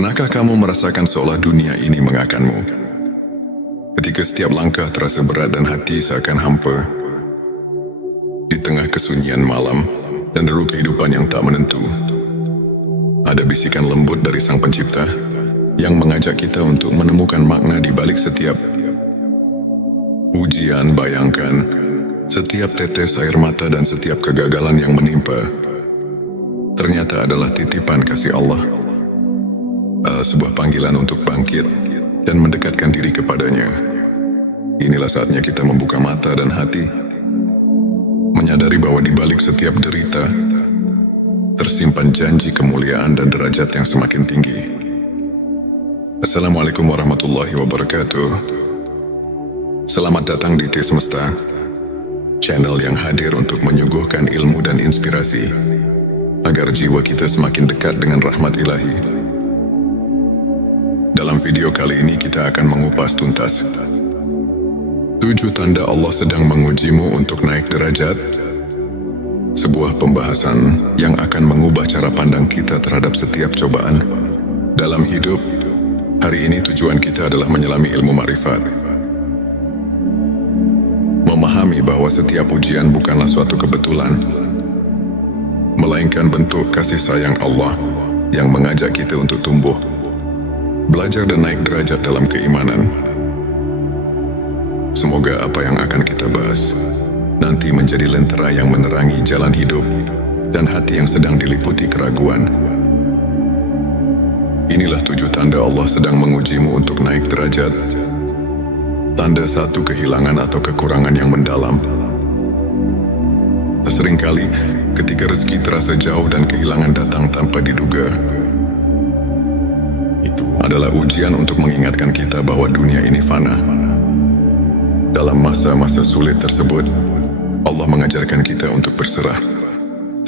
Pernahkah kamu merasakan seolah dunia ini mengakanmu? Ketika setiap langkah terasa berat dan hati seakan hampa, di tengah kesunyian malam dan deru kehidupan yang tak menentu, ada bisikan lembut dari Sang Pencipta yang mengajak kita untuk menemukan makna di balik setiap ujian. Bayangkan, setiap tetes air mata dan setiap kegagalan yang menimpa ternyata adalah titipan kasih Allah, sebuah panggilan untuk bangkit dan mendekatkan diri kepadanya. Inilah saatnya kita membuka mata dan hati, menyadari bahwa di balik setiap derita tersimpan janji kemuliaan dan derajat yang semakin tinggi. Assalamualaikum warahmatullahi wabarakatuh. Selamat datang di T Semesta, channel yang hadir untuk menyuguhkan ilmu dan inspirasi agar jiwa kita semakin dekat dengan rahmat ilahi. Dalam video kali ini kita akan mengupas tuntas 7 tanda Allah sedang mengujimu untuk naik derajat, sebuah pembahasan yang akan mengubah cara pandang kita terhadap setiap cobaan dalam hidup. Hari ini tujuan kita adalah menyelami ilmu makrifat, memahami bahwa setiap ujian bukanlah suatu kebetulan, melainkan bentuk kasih sayang Allah yang mengajak kita untuk tumbuh, belajar dan naik derajat dalam keimanan. Semoga apa yang akan kita bahas nanti menjadi lentera yang menerangi jalan hidup dan hati yang sedang diliputi keraguan. Inilah 7 tanda Allah sedang mengujimu untuk naik derajat. Tanda 1, kehilangan atau kekurangan yang mendalam. Seringkali ketika rezeki terasa jauh dan kehilangan datang tanpa diduga, itu adalah ujian untuk mengingatkan kita bahwa dunia ini fana. Dalam masa-masa sulit tersebut, Allah mengajarkan kita untuk berserah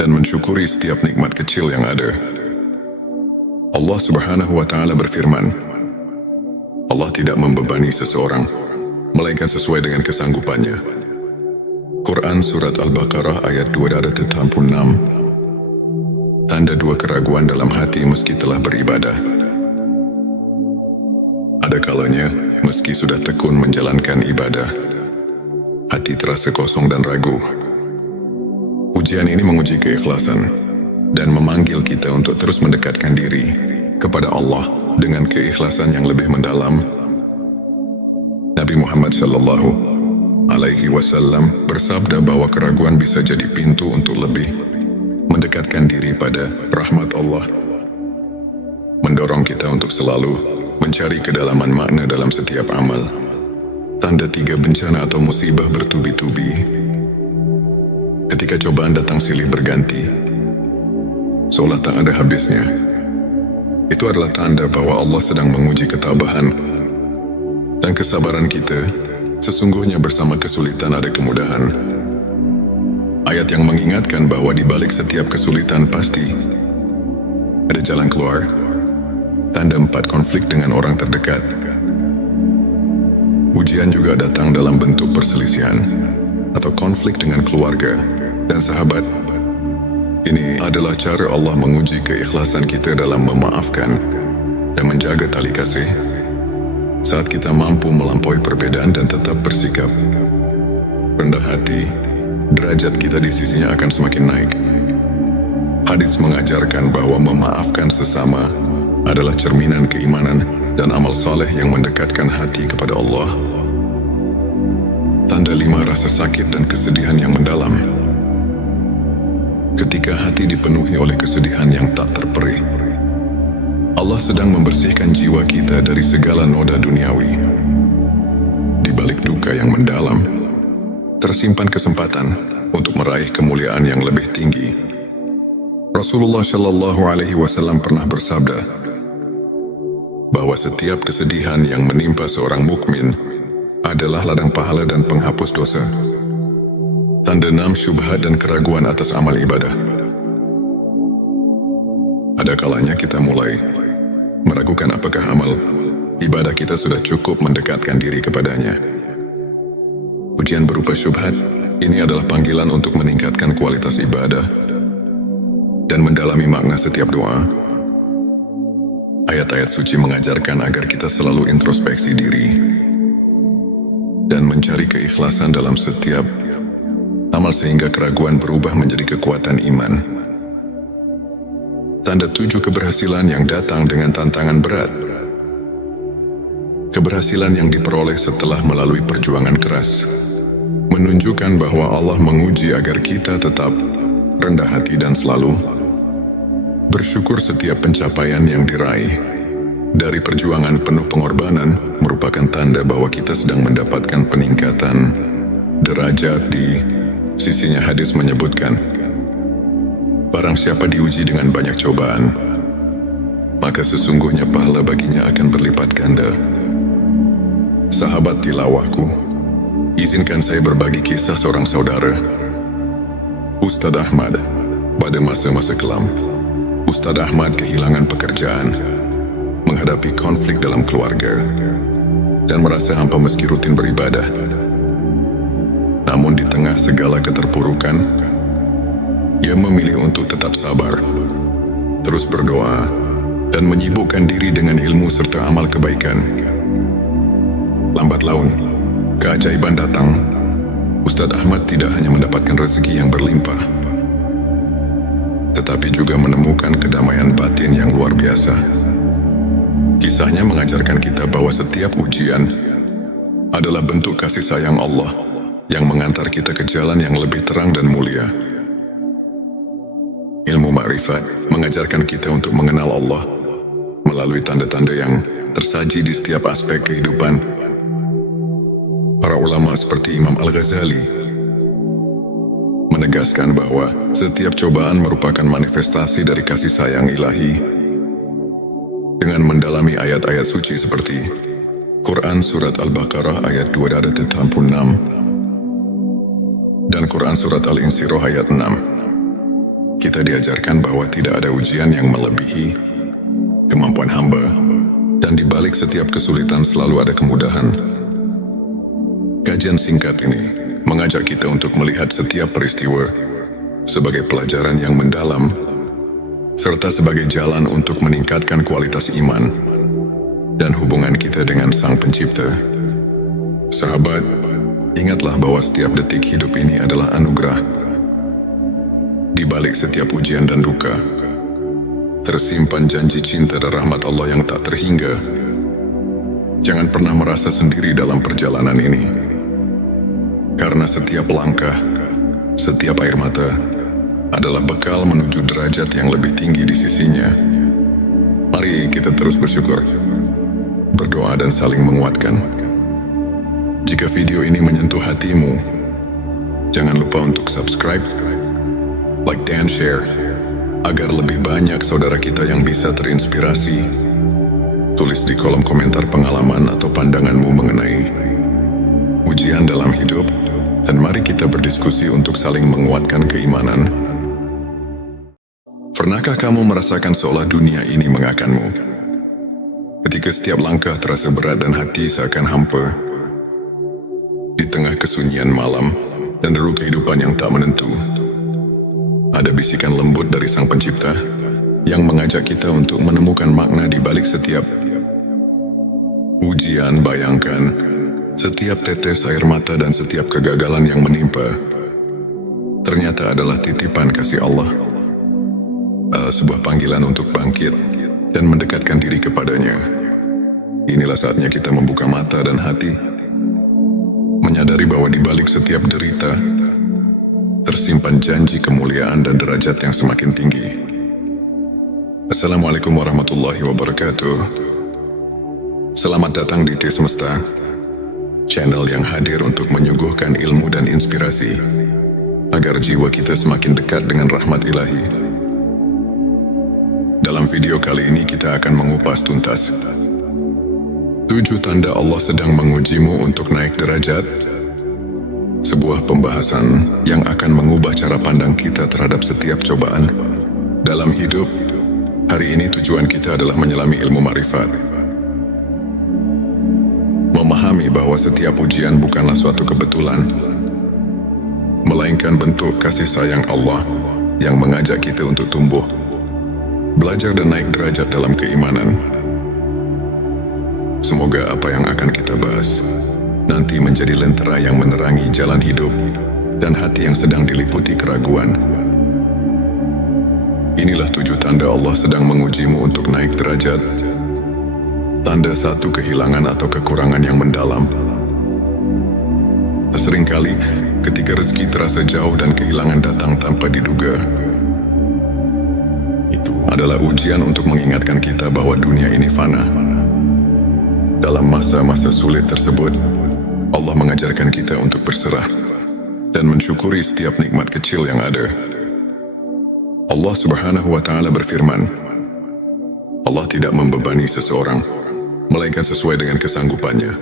dan mensyukuri setiap nikmat kecil yang ada. Allah Subhanahu wa Ta'ala berfirman, Allah tidak membebani seseorang melainkan sesuai dengan kesanggupannya. Quran Surat Al-Baqarah ayat 286. Tanda 2, keraguan dalam hati meski telah beribadah. Ada kalanya, meski sudah tekun menjalankan ibadah, hati terasa kosong dan ragu. Ujian ini menguji keikhlasan dan memanggil kita untuk terus mendekatkan diri kepada Allah dengan keikhlasan yang lebih mendalam. Nabi Muhammad Shallallahu Alaihi Wasallam bersabda bahwa keraguan bisa jadi pintu untuk lebih mendekatkan diri pada rahmat Allah, mendorong kita untuk selalu mencari kedalaman makna dalam setiap amal. Tanda 3, bencana atau musibah bertubi-tubi. Ketika cobaan datang silih berganti, seolah tak ada habisnya, itu adalah tanda bahwa Allah sedang menguji ketabahan dan kesabaran kita. Sesungguhnya bersama kesulitan ada kemudahan. Ayat yang mengingatkan bahwa di balik setiap kesulitan pasti ada jalan keluar. Tanda 4, konflik dengan orang terdekat. Ujian juga datang dalam bentuk perselisihan atau konflik dengan keluarga dan sahabat. Ini adalah cara Allah menguji keikhlasan kita dalam memaafkan dan menjaga tali kasih. Saat kita mampu melampaui perbedaan dan tetap bersikap rendah hati, derajat kita di sisinya akan semakin naik. Hadis mengajarkan bahwa memaafkan sesama adalah cerminan keimanan dan amal saleh yang mendekatkan hati kepada Allah. Tanda 5, rasa sakit dan kesedihan yang mendalam. Ketika hati dipenuhi oleh kesedihan yang tak terperih, Allah sedang membersihkan jiwa kita dari segala noda duniawi. Di balik duka yang mendalam, tersimpan kesempatan untuk meraih kemuliaan yang lebih tinggi. Rasulullah Shallallahu Alaihi Wasallam pernah bersabda bahwa setiap kesedihan yang menimpa seorang mukmin adalah ladang pahala dan penghapus dosa. Tanda 6, syubhat dan keraguan atas amal ibadah. Ada kalanya kita mulai meragukan apakah amal ibadah kita sudah cukup mendekatkan diri kepadanya. Ujian berupa syubhat ini adalah panggilan untuk meningkatkan kualitas ibadah dan mendalami makna setiap doa. Ayat-ayat suci mengajarkan agar kita selalu introspeksi diri dan mencari keikhlasan dalam setiap amal sehingga keraguan berubah menjadi kekuatan iman. Tanda 7 keberhasilan yang datang dengan tantangan berat. Keberhasilan yang diperoleh setelah melalui perjuangan keras menunjukkan bahwa Allah menguji agar kita tetap rendah hati dan selalu bersyukur. Setiap pencapaian yang diraih dari perjuangan penuh pengorbanan merupakan tanda bahwa kita sedang mendapatkan peningkatan derajat di sisinya. Hadis menyebutkan, barang siapa diuji dengan banyak cobaan, maka sesungguhnya pahala baginya akan berlipat ganda. Sahabat tilawahku, izinkan saya berbagi kisah seorang saudara, Ustadz Ahmad. Pada masa-masa kelam, Ustadz Ahmad kehilangan pekerjaan, menghadapi konflik dalam keluarga, dan merasa hampa meski rutin beribadah. Namun di tengah segala keterpurukan, ia memilih untuk tetap sabar, terus berdoa, dan menyibukkan diri dengan ilmu serta amal kebaikan. Lambat laun, keajaiban datang. Ustadz Ahmad tidak hanya mendapatkan rezeki yang berlimpah, tetapi juga menemukan kedamaian batin yang luar biasa. Kisahnya mengajarkan kita bahwa setiap ujian adalah bentuk kasih sayang Allah yang mengantar kita ke jalan yang lebih terang dan mulia. Ilmu ma'rifat mengajarkan kita untuk mengenal Allah melalui tanda-tanda yang tersaji di setiap aspek kehidupan. Para ulama seperti Imam Al-Ghazali menegaskan bahwa setiap cobaan merupakan manifestasi dari kasih sayang ilahi. Dengan mendalami ayat-ayat suci seperti Quran Surat Al-Baqarah ayat 286 dan Quran Surat Al-Insyirah ayat 6, kita diajarkan bahwa tidak ada ujian yang melebihi kemampuan hamba, dan di balik setiap kesulitan selalu ada kemudahan. Kajian singkat ini mengajak kita untuk melihat setiap peristiwa sebagai pelajaran yang mendalam, serta sebagai jalan untuk meningkatkan kualitas iman dan hubungan kita dengan Sang Pencipta. Sahabat, ingatlah bahwa setiap detik hidup ini adalah anugerah. Di balik setiap ujian dan duka, tersimpan janji cinta dan rahmat Allah yang tak terhingga. Jangan pernah merasa sendiri dalam perjalanan ini, karena setiap langkah, setiap air mata adalah bekal menuju derajat yang lebih tinggi di sisinya. Mari kita terus bersyukur, berdoa dan saling menguatkan. Jika video ini menyentuh hatimu, jangan lupa untuk subscribe, like dan share, agar lebih banyak saudara kita yang bisa terinspirasi. Tulis di kolom komentar pengalaman atau pandanganmu mengenai ujian dalam hidup, dan mari kita berdiskusi untuk saling menguatkan keimanan. Pernahkah kamu merasakan seolah dunia ini mengakanmu? Ketika setiap langkah terasa berat dan hati seakan hampa, di tengah kesunyian malam dan deru kehidupan yang tak menentu, ada bisikan lembut dari Sang Pencipta yang mengajak kita untuk menemukan makna di balik setiap ujian. Bayangkan, setiap tetes air mata dan setiap kegagalan yang menimpa ternyata adalah titipan kasih Allah, sebuah panggilan untuk bangkit dan mendekatkan diri kepadanya. Inilah saatnya kita membuka mata dan hati, menyadari bahwa di balik setiap derita tersimpan janji kemuliaan dan derajat yang semakin tinggi. Assalamualaikum warahmatullahi wabarakatuh. Selamat datang di T Semesta, channel yang hadir untuk menyuguhkan ilmu dan inspirasi agar jiwa kita semakin dekat dengan rahmat ilahi. Dalam video kali ini kita akan mengupas tuntas 7 tanda Allah sedang mengujimu untuk naik derajat, sebuah pembahasan yang akan mengubah cara pandang kita terhadap setiap cobaan dalam hidup. Hari ini tujuan kita adalah menyelami ilmu ma'rifat, memahami bahwa setiap ujian bukanlah suatu kebetulan, melainkan bentuk kasih sayang Allah yang mengajak kita untuk tumbuh, belajar dan naik derajat dalam keimanan. semoga apa yang akan kita bahas nanti menjadi lentera yang menerangi jalan hidup dan hati yang sedang diliputi keraguan. Inilah 7 tanda Allah sedang mengujimu untuk naik derajat. Tanda 1, kehilangan atau kekurangan yang mendalam. Seringkali, ketika rezeki terasa jauh dan kehilangan datang tanpa diduga, itu adalah ujian untuk mengingatkan kita bahwa dunia ini fana. Dalam masa-masa sulit tersebut, Allah mengajarkan kita untuk berserah dan mensyukuri setiap nikmat kecil yang ada. Allah Subhanahu wa Ta'ala berfirman, Allah tidak membebani seseorang, melainkan sesuai dengan kesanggupannya.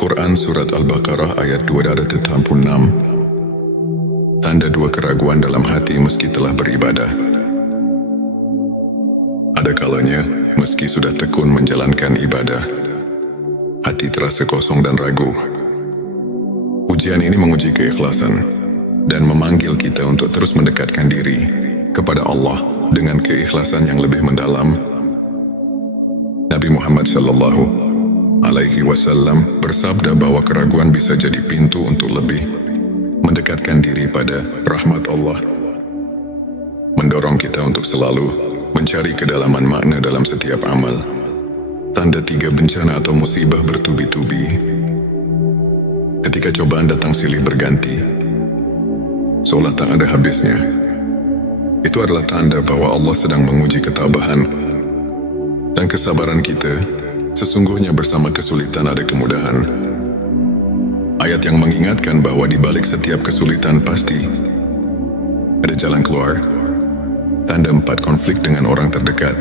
Quran Surat Al-Baqarah ayat 286. Tanda 2, keraguan dalam hati meski telah beribadah. Ada kalanya, meski sudah tekun menjalankan ibadah, hati terasa kosong dan ragu. Ujian ini menguji keikhlasan dan memanggil kita untuk terus mendekatkan diri kepada Allah dengan keikhlasan yang lebih mendalam. Nabi Muhammad Shallallahu Alaihi Wasallam bersabda bahwa keraguan bisa jadi pintu untuk lebih mendekatkan diri pada rahmat Allah, mendorong kita untuk selalu mencari kedalaman makna dalam setiap amal. Tanda 3, bencana atau musibah bertubi-tubi. Ketika cobaan datang silih berganti, seolah tak ada habisnya, itu adalah tanda bahwa Allah sedang menguji ketabahan dan kesabaran kita. Sesungguhnya bersama kesulitan ada kemudahan. Ayat yang mengingatkan bahwa di balik setiap kesulitan pasti ada jalan keluar. Tanda 4, konflik dengan orang terdekat.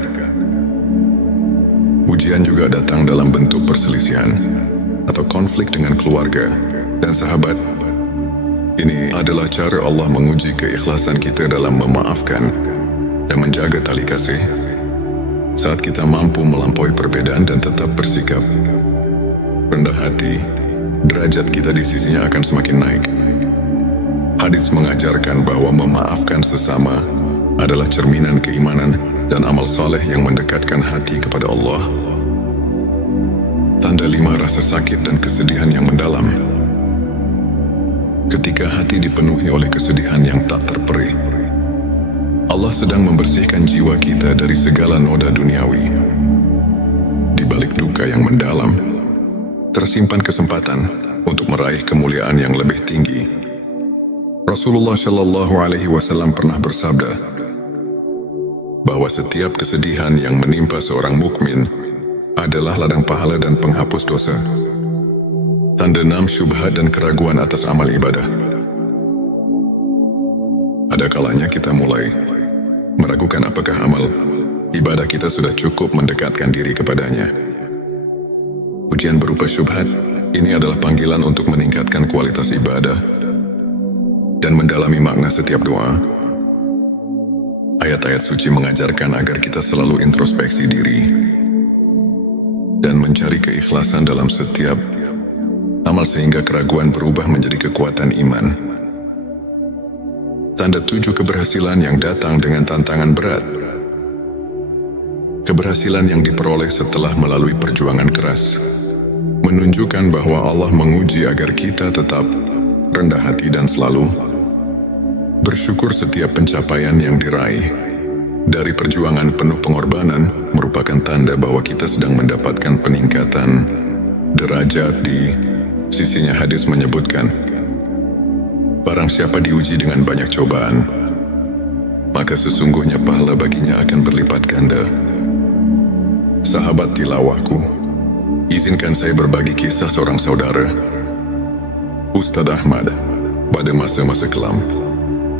Ujian juga datang dalam bentuk perselisihan atau konflik dengan keluarga dan sahabat. Ini adalah cara Allah menguji keikhlasan kita dalam memaafkan dan menjaga tali kasih. Saat kita mampu melampaui perbedaan dan tetap bersikap rendah hati, derajat kita di sisinya akan semakin naik. Hadits mengajarkan bahwa memaafkan sesama adalah cerminan keimanan dan amal saleh yang mendekatkan hati kepada Allah. Tanda 5, rasa sakit dan kesedihan yang mendalam. Ketika hati dipenuhi oleh kesedihan yang tak terperih, Allah sedang membersihkan jiwa kita dari segala noda duniawi. Di balik duka yang mendalam, tersimpan kesempatan untuk meraih kemuliaan yang lebih tinggi. Rasulullah Shallallahu Alaihi Wasallam pernah bersabda bahwa setiap kesedihan yang menimpa seorang mukmin adalah ladang pahala dan penghapus dosa. Tanda 6, syubhat dan keraguan atas amal ibadah. Ada kalanya kita mulai meragukan apakah amal ibadah kita sudah cukup mendekatkan diri kepadanya. Ujian berupa syubhat ini adalah panggilan untuk meningkatkan kualitas ibadah dan mendalami makna setiap doa. Ayat-ayat suci mengajarkan agar kita selalu introspeksi diri dan mencari keikhlasan dalam setiap amal sehingga keraguan berubah menjadi kekuatan iman. Tanda 7, keberhasilan yang datang dengan tantangan berat. Keberhasilan yang diperoleh setelah melalui perjuangan keras menunjukkan bahwa Allah menguji agar kita tetap rendah hati dan selalu bersyukur. Setiap pencapaian yang diraih dari perjuangan penuh pengorbanan merupakan tanda bahwa kita sedang mendapatkan peningkatan derajat di sisinya. Hadis menyebutkan, barang siapa diuji dengan banyak cobaan, maka sesungguhnya pahala baginya akan berlipat ganda. Sahabat tilawahku, izinkan saya berbagi kisah seorang saudara, Ustadz Ahmad. Pada masa-masa kelam,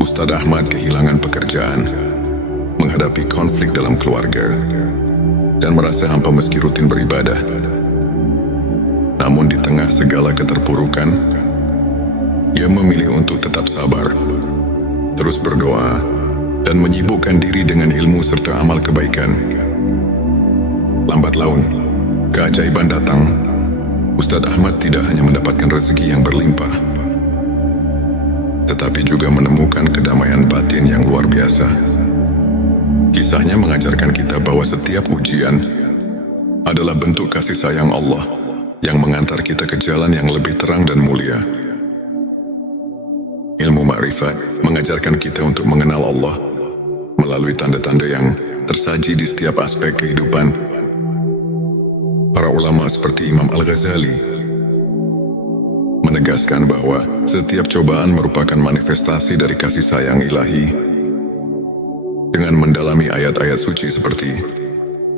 Ustadz Ahmad kehilangan pekerjaan, menghadapi konflik dalam keluarga, dan merasa hampa meski rutin beribadah. Namun di tengah segala keterpurukan, ia memilih untuk tetap sabar, terus berdoa, dan menyibukkan diri dengan ilmu serta amal kebaikan. Lambat laun, keajaiban datang. Ustadz Ahmad tidak hanya mendapatkan rezeki yang berlimpah, tetapi juga menemukan kedamaian batin yang luar biasa. Kisahnya mengajarkan kita bahwa setiap ujian adalah bentuk kasih sayang Allah yang mengantar kita ke jalan yang lebih terang dan mulia. Ilmu ma'rifat mengajarkan kita untuk mengenal Allah melalui tanda-tanda yang tersaji di setiap aspek kehidupan. Para ulama seperti Imam Al-Ghazali menegaskan bahwa setiap cobaan merupakan manifestasi dari kasih sayang ilahi. Dengan mendalami ayat-ayat suci seperti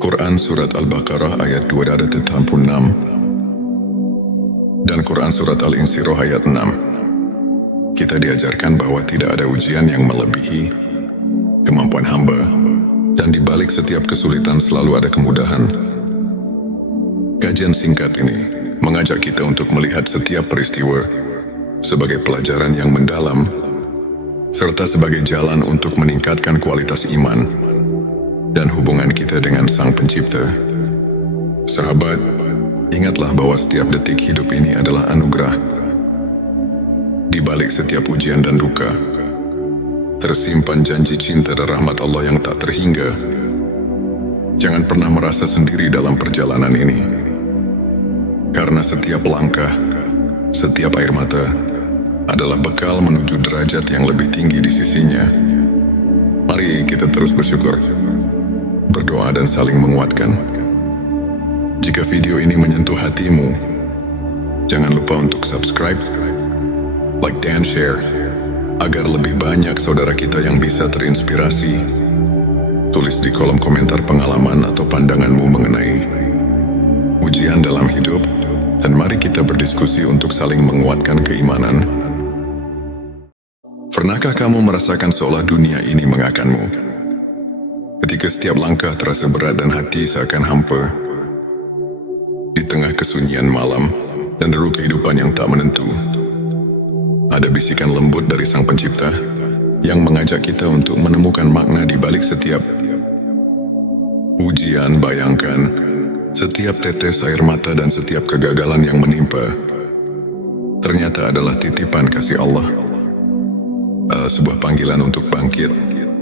Quran Surat Al-Baqarah ayat 286 dan Quran Surat Al-Insyirah ayat 6, kita diajarkan bahwa tidak ada ujian yang melebihi kemampuan hamba, dan di balik setiap kesulitan selalu ada kemudahan. Kajian singkat ini mengajak kita untuk melihat setiap peristiwa sebagai pelajaran yang mendalam, serta sebagai jalan untuk meningkatkan kualitas iman dan hubungan kita dengan Sang Pencipta. Sahabat, ingatlah bahwa setiap detik hidup ini adalah anugerah. Di balik setiap ujian dan duka, tersimpan janji cinta dan rahmat Allah yang tak terhingga. Jangan pernah merasa sendiri dalam perjalanan ini, karena setiap langkah, setiap air mata adalah bekal menuju derajat yang lebih tinggi di sisinya. Mari kita terus bersyukur, berdoa dan saling menguatkan. Jika video ini menyentuh hatimu, jangan lupa untuk subscribe, like dan share, agar lebih banyak saudara kita yang bisa terinspirasi. Tulis di kolom komentar pengalaman atau pandanganmu mengenai ujian dalam hidup, dan mari kita berdiskusi untuk saling menguatkan keimanan. Pernahkah kamu merasakan seolah dunia ini mengakanmu? Ketika setiap langkah terasa berat dan hati seakan hampa, di tengah kesunyian malam dan deru kehidupan yang tak menentu, ada bisikan lembut dari Sang Pencipta yang mengajak kita untuk menemukan makna di balik setiap ujian. Bayangkan, setiap tetes air mata dan setiap kegagalan yang menimpa ternyata adalah titipan kasih Allah, sebuah panggilan untuk bangkit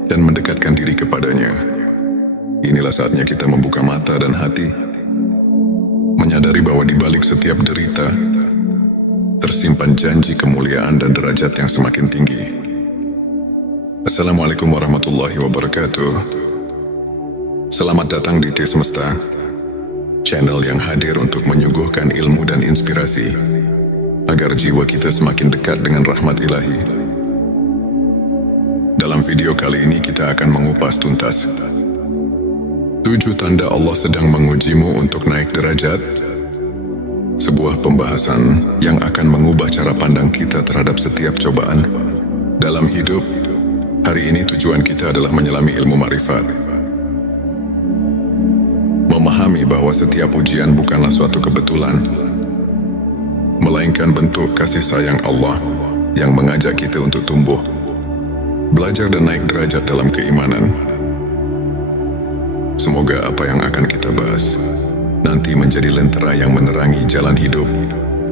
dan mendekatkan diri kepadanya. Inilah saatnya kita membuka mata dan hati, menyadari bahwa di balik setiap derita tersimpan janji kemuliaan dan derajat yang semakin tinggi. Assalamualaikum warahmatullahi wabarakatuh. Selamat datang di T Semesta, channel yang hadir untuk menyuguhkan ilmu dan inspirasi agar jiwa kita semakin dekat dengan rahmat ilahi. Dalam video kali ini kita akan mengupas tuntas 7 tanda Allah sedang mengujimu untuk naik derajat. Sebuah pembahasan yang akan mengubah cara pandang kita terhadap setiap cobaan dalam hidup. Hari ini tujuan kita adalah menyelami ilmu ma'rifat, memahami bahwa setiap ujian bukanlah suatu kebetulan, melainkan bentuk kasih sayang Allah yang mengajak kita untuk tumbuh, belajar dan naik derajat dalam keimanan. Semoga apa yang akan kita bahas nanti menjadi lentera yang menerangi jalan hidup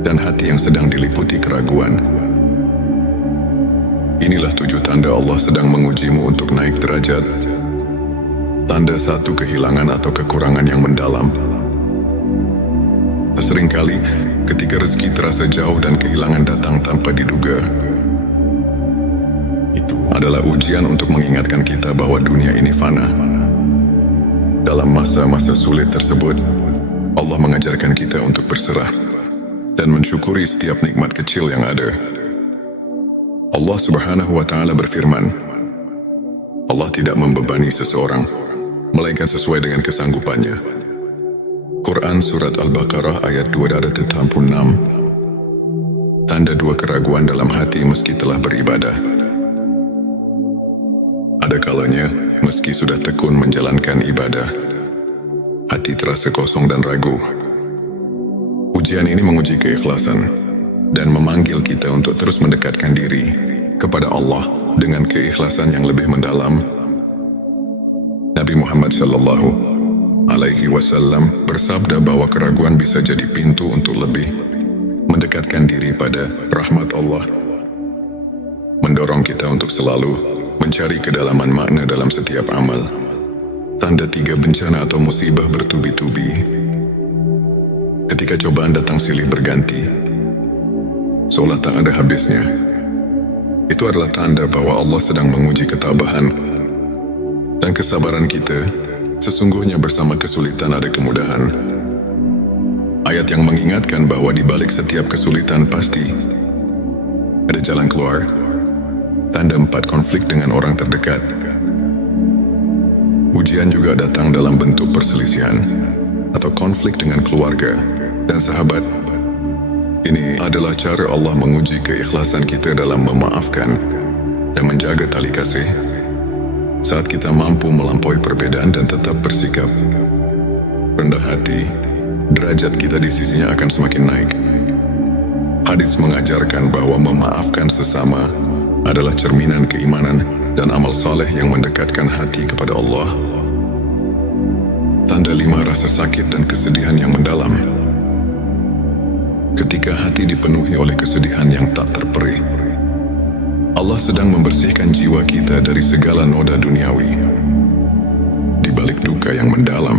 dan hati yang sedang diliputi keraguan. Inilah 7 tanda Allah sedang mengujimu untuk naik derajat. Tanda 1, kehilangan atau kekurangan yang mendalam. Seringkali ketika rezeki terasa jauh dan kehilangan datang tanpa diduga, itu adalah ujian untuk mengingatkan kita bahwa dunia ini fana. Dalam masa-masa sulit tersebut, Allah mengajarkan kita untuk berserah dan mensyukuri setiap nikmat kecil yang ada. Allah Subhanahu wa Ta'ala berfirman, Allah tidak membebani seseorang melainkan sesuai dengan kesanggupannya. Quran Surat Al-Baqarah ayat 286. Tanda 2, keraguan dalam hati meski telah beribadah. Ada kalanya, meski sudah tekun menjalankan ibadah, hati terasa kosong dan ragu. Ujian ini menguji keikhlasan dan memanggil kita untuk terus mendekatkan diri kepada Allah dengan keikhlasan yang lebih mendalam. Nabi Muhammad Shallallahu Alaihi Wasallam bersabda bahwa keraguan bisa jadi pintu untuk lebih mendekatkan diri pada rahmat Allah, mendorong kita untuk selalu mencari kedalaman makna dalam setiap amal. Tanda 3, bencana atau musibah bertubi-tubi. ketika cobaan datang silih berganti, seolah tak ada habisnya. Itu adalah tanda bahwa Allah sedang menguji ketabahan dan kesabaran kita. Sesungguhnya bersama kesulitan ada kemudahan. Ayat yang mengingatkan bahwa di balik setiap kesulitan pasti ada jalan keluar. Tanda 4 konflik dengan orang terdekat. Ujian juga datang dalam bentuk perselisihan atau konflik dengan keluarga dan sahabat. Ini adalah cara Allah menguji keikhlasan kita dalam memaafkan dan menjaga tali kasih. Saat kita mampu melampaui perbedaan dan tetap bersikap rendah hati, derajat kita di sisinya akan semakin naik. Hadis mengajarkan bahwa memaafkan sesama adalah cerminan keimanan dan amal soleh yang mendekatkan hati kepada Allah. Tanda 5, rasa sakit dan kesedihan yang mendalam. Ketika hati dipenuhi oleh kesedihan yang tak terperih, Allah sedang membersihkan jiwa kita dari segala noda duniawi. Di balik duka yang mendalam,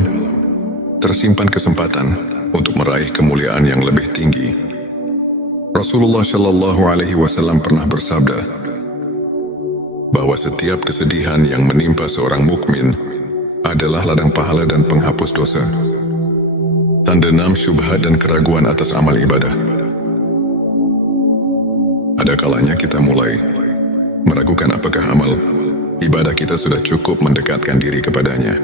tersimpan kesempatan untuk meraih kemuliaan yang lebih tinggi. Rasulullah Shallallahu Alaihi Wasallam pernah bersabda bahwa setiap kesedihan yang menimpa seorang mukmin adalah ladang pahala dan penghapus dosa. Tanda 6, syubhat dan keraguan atas amal ibadah. Ada kalanya kita mulai meragukan apakah amal ibadah kita sudah cukup mendekatkan diri kepadanya.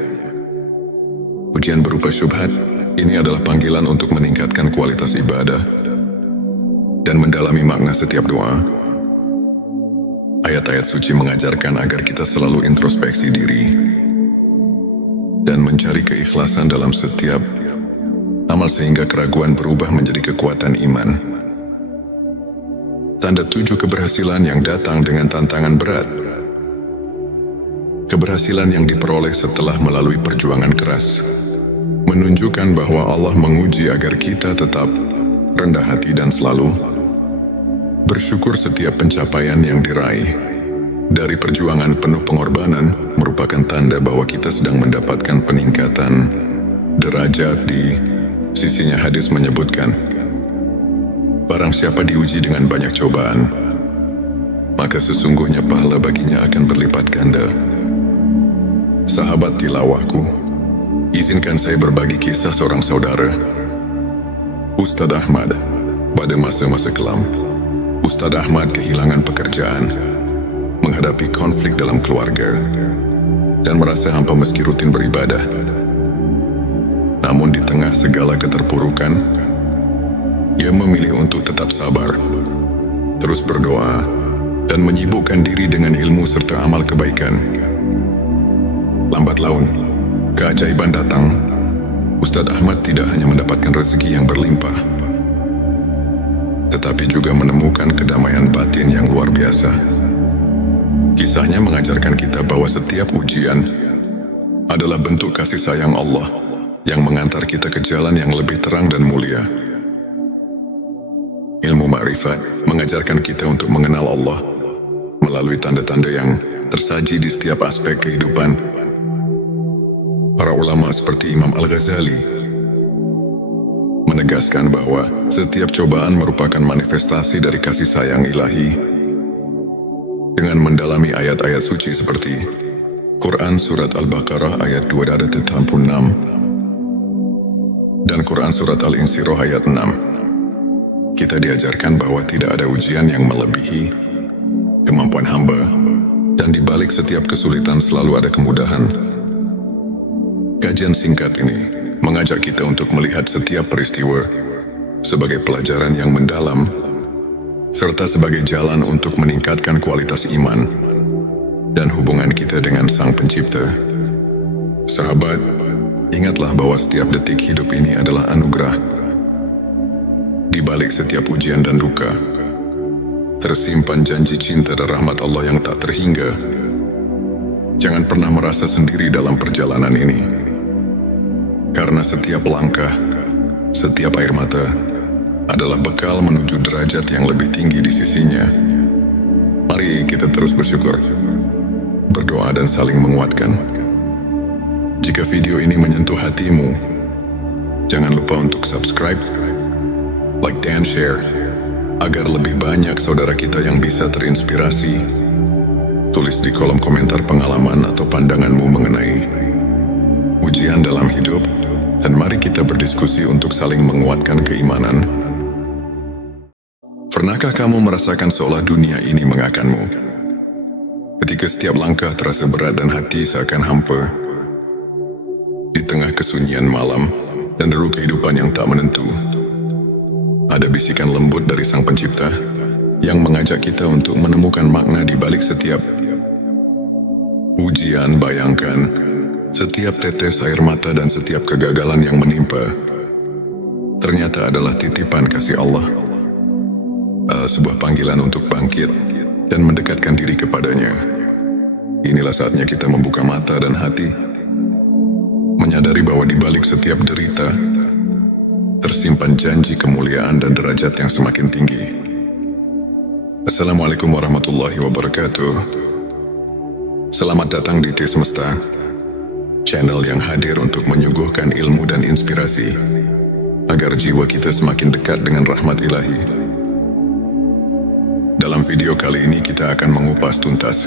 Ujian berupa syubhat ini adalah panggilan untuk meningkatkan kualitas ibadah dan mendalami makna setiap doa. Ayat-ayat suci mengajarkan agar kita selalu introspeksi diri dan mencari keikhlasan dalam setiap amal sehingga keraguan berubah menjadi kekuatan iman. Tanda 7, keberhasilan yang datang dengan tantangan berat. Keberhasilan yang diperoleh setelah melalui perjuangan keras menunjukkan bahwa Allah menguji agar kita tetap rendah hati dan selalu bersyukur. Setiap pencapaian yang diraih dari perjuangan penuh pengorbanan merupakan tanda bahwa kita sedang mendapatkan peningkatan derajat di sisinya. Hadis menyebutkan, barang siapa diuji dengan banyak cobaan, maka sesungguhnya pahala baginya akan berlipat ganda. Sahabat tilawahku, izinkan saya berbagi kisah seorang saudara, Ustadz Ahmad. Pada masa-masa kelam, Ustadz Ahmad kehilangan pekerjaan, menghadapi konflik dalam keluarga, dan merasa hampa meski rutin beribadah. Namun di tengah segala keterpurukan, ia memilih untuk tetap sabar, terus berdoa, dan menyibukkan diri dengan ilmu serta amal kebaikan. Lambat laun, keajaiban datang. Ustadz Ahmad tidak hanya mendapatkan rezeki yang berlimpah, tetapi juga menemukan kedamaian batin yang luar biasa. Kisahnya mengajarkan kita bahwa setiap ujian adalah bentuk kasih sayang Allah yang mengantar kita ke jalan yang lebih terang dan mulia. Ilmu ma'rifat mengajarkan kita untuk mengenal Allah melalui tanda-tanda yang tersaji di setiap aspek kehidupan. Para ulama seperti Imam Al-Ghazali menegaskan bahwa setiap cobaan merupakan manifestasi dari kasih sayang ilahi. Dengan mendalami ayat-ayat suci seperti Quran Surat Al-Baqarah ayat 286 dan Quran Surat Al-Insyirah ayat 6, kita diajarkan bahwa tidak ada ujian yang melebihi kemampuan hamba, dan di balik setiap kesulitan selalu ada kemudahan. Kajian singkat ini mengajak kita untuk melihat setiap peristiwa sebagai pelajaran yang mendalam, serta sebagai jalan untuk meningkatkan kualitas iman dan hubungan kita dengan Sang Pencipta. Sahabat, ingatlah bahwa setiap detik hidup ini adalah anugerah. Di balik setiap ujian dan duka, tersimpan janji cinta dan rahmat Allah yang tak terhingga. Jangan pernah merasa sendiri dalam perjalanan ini, karena setiap langkah, setiap air mata adalah bekal menuju derajat yang lebih tinggi di sisinya. Mari kita terus bersyukur, berdoa dan saling menguatkan. Jika video ini menyentuh hatimu, jangan lupa untuk subscribe, like dan share, agar lebih banyak saudara kita yang bisa terinspirasi. Tulis di kolom komentar pengalaman atau pandanganmu mengenai ujian dalam hidup, dan mari kita berdiskusi untuk saling menguatkan keimanan. Pernahkah kamu merasakan seolah dunia ini mengakanmu? Ketika setiap langkah terasa berat dan hati seakan hampa, di tengah kesunyian malam dan deru kehidupan yang tak menentu, ada bisikan lembut dari Sang Pencipta yang mengajak kita untuk menemukan makna di balik setiap ujian. Bayangkan, setiap tetes air mata dan setiap kegagalan yang menimpa ternyata adalah titipan kasih Allah, sebuah panggilan untuk bangkit dan mendekatkan diri kepadanya. Inilah saatnya kita membuka mata dan hati, menyadari bahwa di balik setiap derita tersimpan janji kemuliaan dan derajat yang semakin tinggi. Assalamualaikum warahmatullahi wabarakatuh. Selamat datang di T Semesta, channel yang hadir untuk menyuguhkan ilmu dan inspirasi agar jiwa kita semakin dekat dengan rahmat ilahi. Dalam video kali ini kita akan mengupas tuntas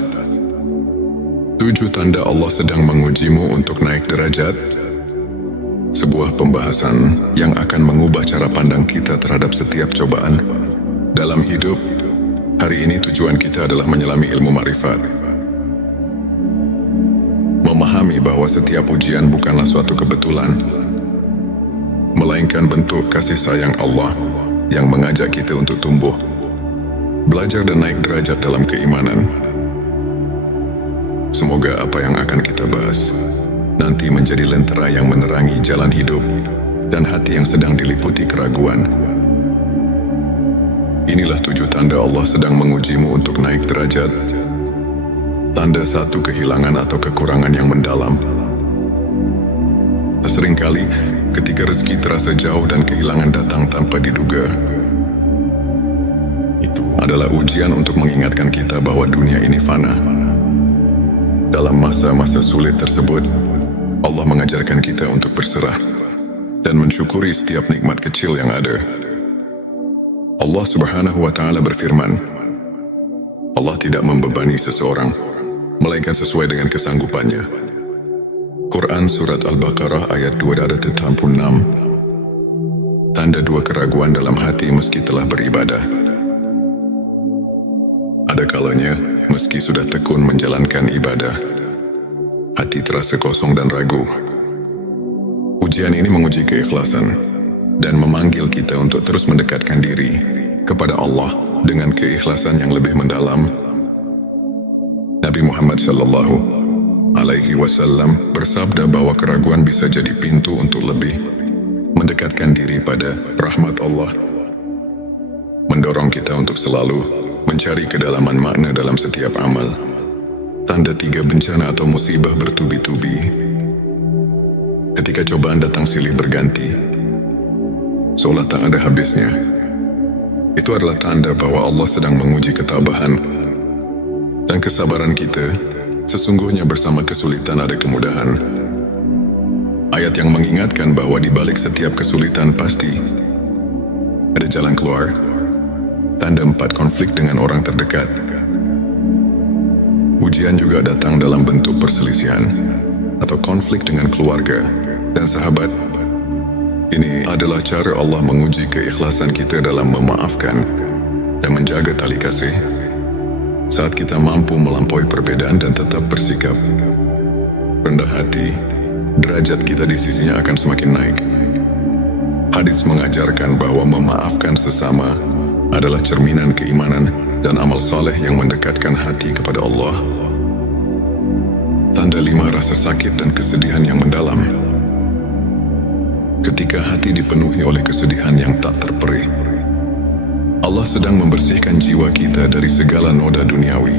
7 tanda Allah sedang mengujimu untuk naik derajat, sebuah pembahasan yang akan mengubah cara pandang kita terhadap setiap cobaan dalam hidup. Hari ini tujuan kita adalah menyelami ilmu ma'rifat, memahami bahwa setiap ujian bukanlah suatu kebetulan, melainkan bentuk kasih sayang Allah yang mengajak kita untuk tumbuh, belajar dan naik derajat dalam keimanan. Semoga apa yang akan kita bahas nanti menjadi lentera yang menerangi jalan hidup dan hati yang sedang diliputi keraguan. Inilah 7 tanda Allah sedang mengujimu untuk naik derajat. Tanda 1, kehilangan atau kekurangan yang mendalam. Seringkali ketika rezeki terasa jauh dan kehilangan datang tanpa diduga, itu adalah ujian untuk mengingatkan kita bahwa dunia ini fana. Dalam masa-masa sulit tersebut, Allah mengajarkan kita untuk berserah dan mensyukuri setiap nikmat kecil yang ada. Allah Subhanahu wa Ta'ala berfirman, Allah tidak membebani seseorang melainkan sesuai dengan kesanggupannya. Quran Surat Al-Baqarah ayat 286. Tanda 2, keraguan dalam hati meski telah beribadah. Ada kalanya, meski sudah tekun menjalankan ibadah, hati terasa kosong dan ragu. Ujian ini menguji keikhlasan dan memanggil kita untuk terus mendekatkan diri kepada Allah dengan keikhlasan yang lebih mendalam. Nabi Muhammad Shallallahu Alaihi Wasallam bersabda bahwa keraguan bisa jadi pintu untuk lebih mendekatkan diri pada rahmat Allah, mendorong kita untuk selalu mencari kedalaman makna dalam setiap amal. Tanda 3, bencana atau musibah bertubi-tubi. Ketika cobaan datang silih berganti, seolah tak ada habisnya, itu adalah tanda bahwa Allah sedang menguji ketabahan dan kesabaran kita. Sesungguhnya bersama kesulitan ada kemudahan. Ayat yang mengingatkan bahwa di balik setiap kesulitan pasti ada jalan keluar. Tanda 4, konflik dengan orang terdekat. Ujian juga datang dalam bentuk perselisihan atau konflik dengan keluarga dan sahabat. Ini adalah cara Allah menguji keikhlasan kita dalam memaafkan dan menjaga tali kasih. Saat kita mampu melampaui perbedaan dan tetap bersikap rendah hati, derajat kita di sisinya akan semakin naik. Hadits mengajarkan bahwa memaafkan sesama adalah cerminan keimanan dan amal saleh yang mendekatkan hati kepada Allah. Tanda 5, rasa sakit dan kesedihan yang mendalam. Ketika hati dipenuhi oleh kesedihan yang tak terperih, Allah sedang membersihkan jiwa kita dari segala noda duniawi.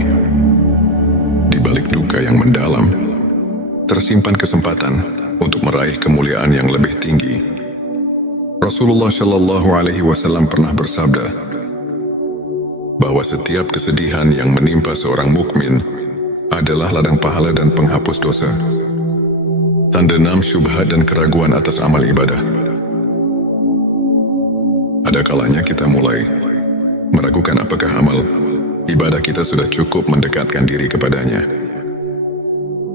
Di balik duka yang mendalam, tersimpan kesempatan untuk meraih kemuliaan yang lebih tinggi. Rasulullah Shallallahu Alaihi Wasallam pernah bersabda bahwa setiap kesedihan yang menimpa seorang mukmin adalah ladang pahala dan penghapus dosa. Tanda 6, syubhat dan keraguan atas amal ibadah. ada kalanya kita mulai meragukan apakah amal ibadah kita sudah cukup mendekatkan diri kepadanya.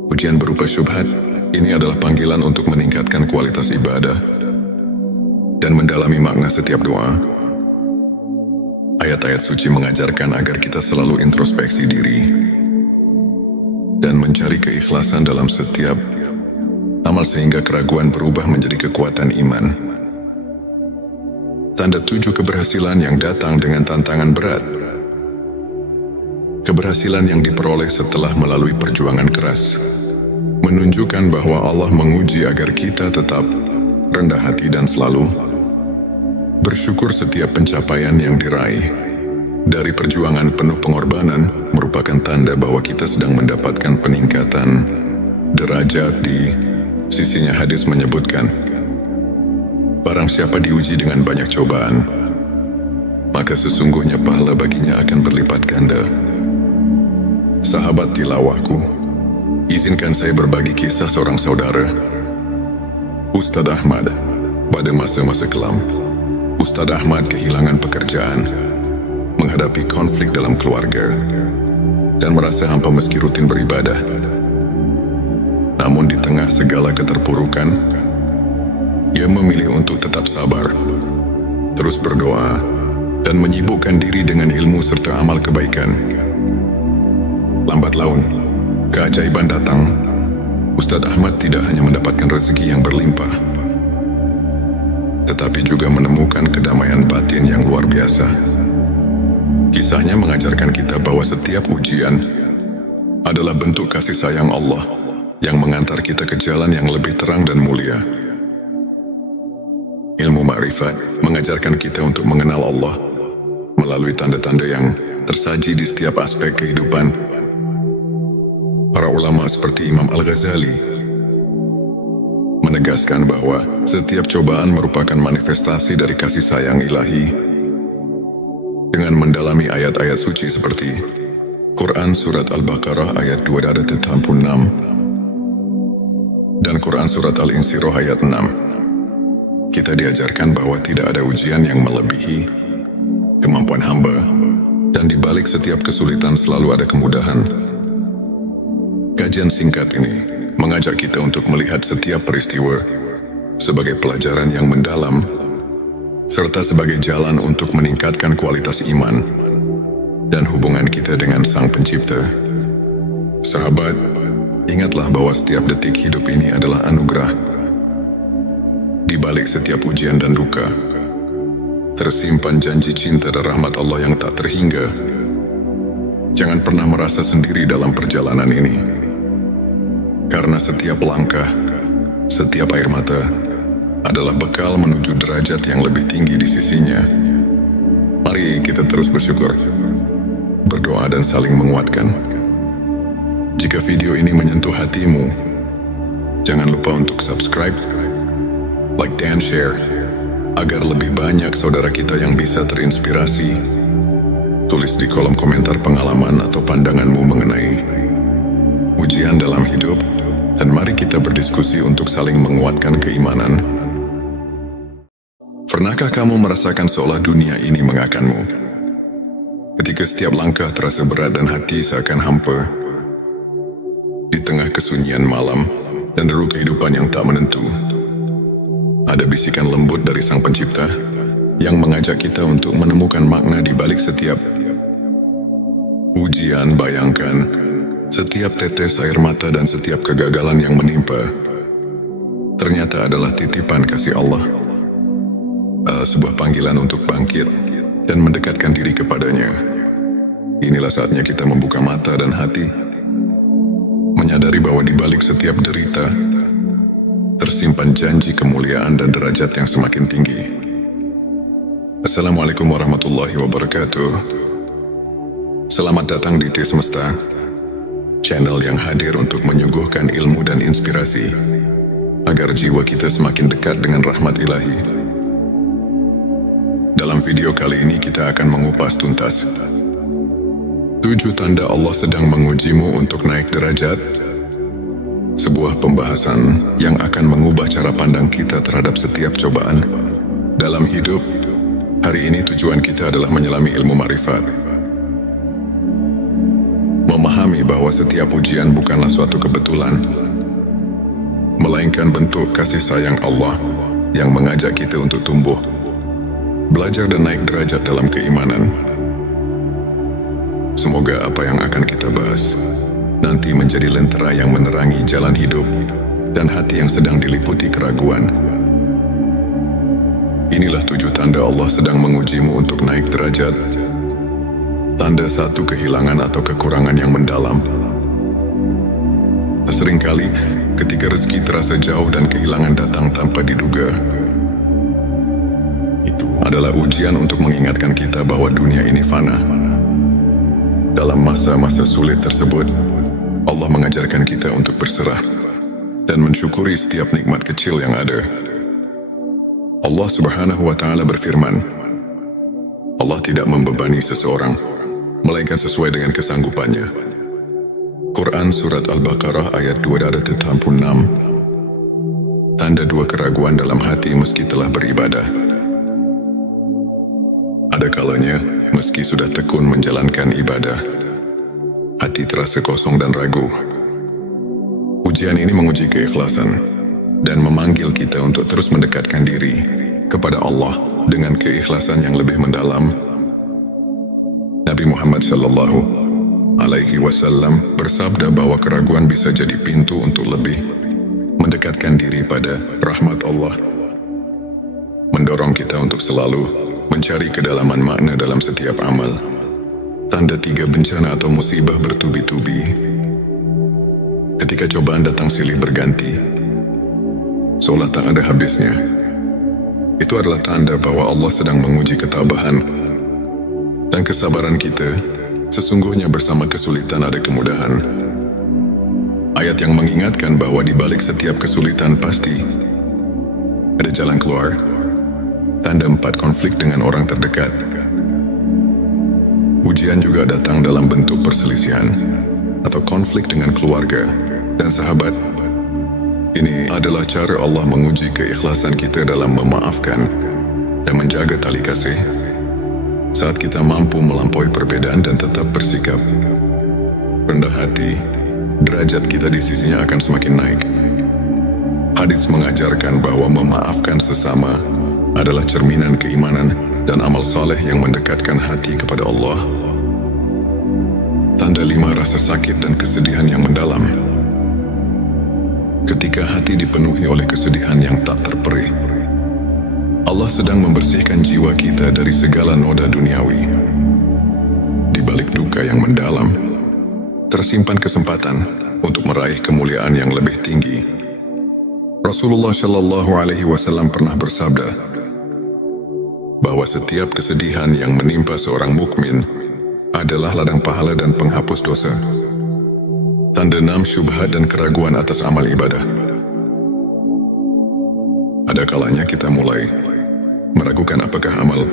Ujian berupa syubhat ini adalah panggilan untuk meningkatkan kualitas ibadah dan mendalami makna setiap doa. Ayat-ayat suci mengajarkan agar kita selalu introspeksi diri dan mencari keikhlasan dalam setiap amal sehingga keraguan berubah menjadi kekuatan iman. Tanda 7 keberhasilan yang datang dengan tantangan berat. Keberhasilan yang diperoleh setelah melalui perjuangan keras menunjukkan bahwa Allah menguji agar kita tetap rendah hati dan selalu bersyukur. Setiap pencapaian yang diraih dari perjuangan penuh pengorbanan merupakan tanda bahwa kita sedang mendapatkan peningkatan derajat di sisinya. Hadis menyebutkan, barang siapa diuji dengan banyak cobaan, maka sesungguhnya pahala baginya akan berlipat ganda. Sahabat tilawahku, izinkan saya berbagi kisah seorang saudara, Ustadz Ahmad. Pada masa-masa kelam, Ustadz Ahmad kehilangan pekerjaan, menghadapi konflik dalam keluarga, dan merasa hampa meski rutin beribadah. Namun di tengah segala keterpurukan, ia memilih untuk tetap sabar, terus berdoa, dan menyibukkan diri dengan ilmu serta amal kebaikan. Lambat laun, keajaiban datang. Ustadz Ahmad tidak hanya mendapatkan rezeki yang berlimpah, tetapi juga menemukan kedamaian batin yang luar biasa. Kisahnya mengajarkan kita bahwa setiap ujian adalah bentuk kasih sayang Allah yang mengantar kita ke jalan yang lebih terang dan mulia. Ilmu ma'rifat mengajarkan kita untuk mengenal Allah melalui tanda-tanda yang tersaji di setiap aspek kehidupan. Para ulama seperti Imam Al-Ghazali menegaskan bahwa setiap cobaan merupakan manifestasi dari kasih sayang ilahi. Dengan mendalami ayat-ayat suci seperti Quran Surat Al-Baqarah ayat 286 dan Quran Surat Al-Insyirah ayat 6, kita diajarkan bahwa tidak ada ujian yang melebihi kemampuan hamba, dan di balik setiap kesulitan selalu ada kemudahan. Kajian singkat ini mengajak kita untuk melihat setiap peristiwa sebagai pelajaran yang mendalam, serta sebagai jalan untuk meningkatkan kualitas iman dan hubungan kita dengan Sang Pencipta. Sahabat, ingatlah bahwa setiap detik hidup ini adalah anugerah. Di balik setiap ujian dan duka, tersimpan janji cinta dan rahmat Allah yang tak terhingga. Jangan pernah merasa sendiri dalam perjalanan ini, karena setiap langkah, setiap air mata adalah bekal menuju derajat yang lebih tinggi di sisinya. Mari kita terus bersyukur, berdoa dan saling menguatkan. Jika video ini menyentuh hatimu, jangan lupa untuk subscribe, like dan share, agar lebih banyak saudara kita yang bisa terinspirasi. Tulis di kolom komentar pengalaman atau pandanganmu mengenai ujian dalam hidup, dan mari kita berdiskusi untuk saling menguatkan keimanan. Pernahkah kamu merasakan seolah dunia ini mengakanmu? Ketika setiap langkah terasa berat dan hati seakan hampa, di tengah kesunyian malam dan deru kehidupan yang tak menentu, ada bisikan lembut dari Sang Pencipta yang mengajak kita untuk menemukan makna di balik setiap ujian. Bayangkan, setiap tetes air mata dan setiap kegagalan yang menimpa ternyata adalah titipan kasih Allah, sebuah panggilan untuk bangkit dan mendekatkan diri kepadanya. Inilah saatnya kita membuka mata dan hati, menyadari bahwa di balik setiap derita tersimpan janji kemuliaan dan derajat yang semakin tinggi. Assalamualaikum warahmatullahi wabarakatuh. Selamat datang di T Semesta, channel yang hadir untuk menyuguhkan ilmu dan inspirasi agar jiwa kita semakin dekat dengan rahmat ilahi. Dalam video kali ini kita akan mengupas tuntas 7 tanda Allah sedang mengujimu untuk naik derajat, sebuah pembahasan yang akan mengubah cara pandang kita terhadap setiap cobaan dalam hidup. Hari ini tujuan kita adalah menyelami ilmu ma'rifat. Memahami bahwa setiap ujian bukanlah suatu kebetulan, melainkan bentuk kasih sayang Allah yang mengajak kita untuk tumbuh, belajar dan naik derajat dalam keimanan. Semoga apa yang akan kita bahas nanti menjadi lentera yang menerangi jalan hidup dan hati yang sedang diliputi keraguan. Inilah 7 tanda Allah sedang mengujimu untuk naik derajat. Tanda 1, kehilangan atau kekurangan yang mendalam. Seringkali ketika rezeki terasa jauh dan kehilangan datang tanpa diduga, itu adalah ujian untuk mengingatkan kita bahwa dunia ini fana. Dalam masa-masa sulit tersebut, Allah mengajarkan kita untuk berserah dan mensyukuri setiap nikmat kecil yang ada. Allah Subhanahu wa Ta'ala berfirman, Allah tidak membebani seseorang, melainkan sesuai dengan kesanggupannya. Quran Surat Al-Baqarah ayat 286. Tanda 2, keraguan dalam hati meski telah beribadah. Ada kalanya, meski sudah tekun menjalankan ibadah, hati terasa kosong dan ragu. Ujian ini menguji keikhlasan dan memanggil kita untuk terus mendekatkan diri kepada Allah dengan keikhlasan yang lebih mendalam. Nabi Muhammad Shallallahu Alaihi Wasallam bersabda bahwa keraguan bisa jadi pintu untuk lebih mendekatkan diri pada rahmat Allah, mendorong kita untuk selalu mencari kedalaman makna dalam setiap amal. Tanda 3, bencana atau musibah bertubi-tubi. Ketika cobaan datang silih berganti, seolah tak ada habisnya, itu adalah tanda bahwa Allah sedang menguji ketabahan dan kesabaran kita. Sesungguhnya bersama kesulitan ada kemudahan. Ayat yang mengingatkan bahwa di balik setiap kesulitan pasti ada jalan keluar. Tanda 4, konflik dengan orang terdekat. Ujian juga datang dalam bentuk perselisihan atau konflik dengan keluarga dan sahabat. Ini adalah cara Allah menguji keikhlasan kita dalam memaafkan dan menjaga tali kasih. Saat kita mampu melampaui perbedaan dan tetap bersikap rendah hati, derajat kita di sisinya akan semakin naik. Hadits mengajarkan bahwa memaafkan sesama adalah cerminan keimanan dan amal saleh yang mendekatkan hati kepada Allah. Tanda 5, rasa sakit dan kesedihan yang mendalam. Ketika hati dipenuhi oleh kesedihan yang tak terperih, Allah sedang membersihkan jiwa kita dari segala noda duniawi. Di balik duka yang mendalam, tersimpan kesempatan untuk meraih kemuliaan yang lebih tinggi. Rasulullah Shallallahu Alaihi Wasallam pernah bersabda bahwa setiap kesedihan yang menimpa seorang mukmin adalah ladang pahala dan penghapus dosa. Tanda 6, syubhat dan keraguan atas amal ibadah. Ada kalanya kita mulai meragukan apakah amal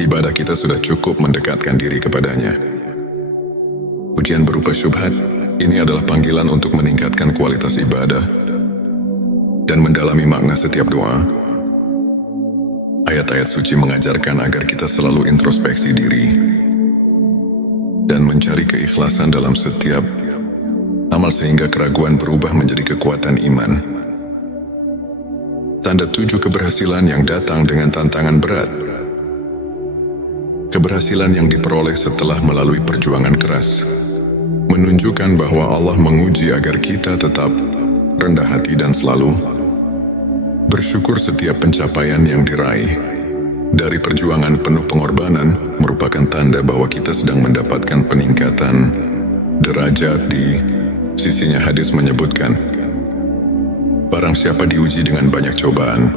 ibadah kita sudah cukup mendekatkan diri kepadanya. Ujian berupa syubhat ini adalah panggilan untuk meningkatkan kualitas ibadah dan mendalami makna setiap doa. Ayat-ayat suci mengajarkan agar kita selalu introspeksi diri dan mencari keikhlasan dalam setiap amal sehingga keraguan berubah menjadi kekuatan iman. Tanda 7, keberhasilan yang datang dengan tantangan berat. Keberhasilan yang diperoleh setelah melalui perjuangan keras menunjukkan bahwa Allah menguji agar kita tetap rendah hati dan selalu bersyukur. Setiap pencapaian yang diraih dari perjuangan penuh pengorbanan merupakan tanda bahwa kita sedang mendapatkan peningkatan derajat di sisinya. Hadis menyebutkan, barang siapa diuji dengan banyak cobaan,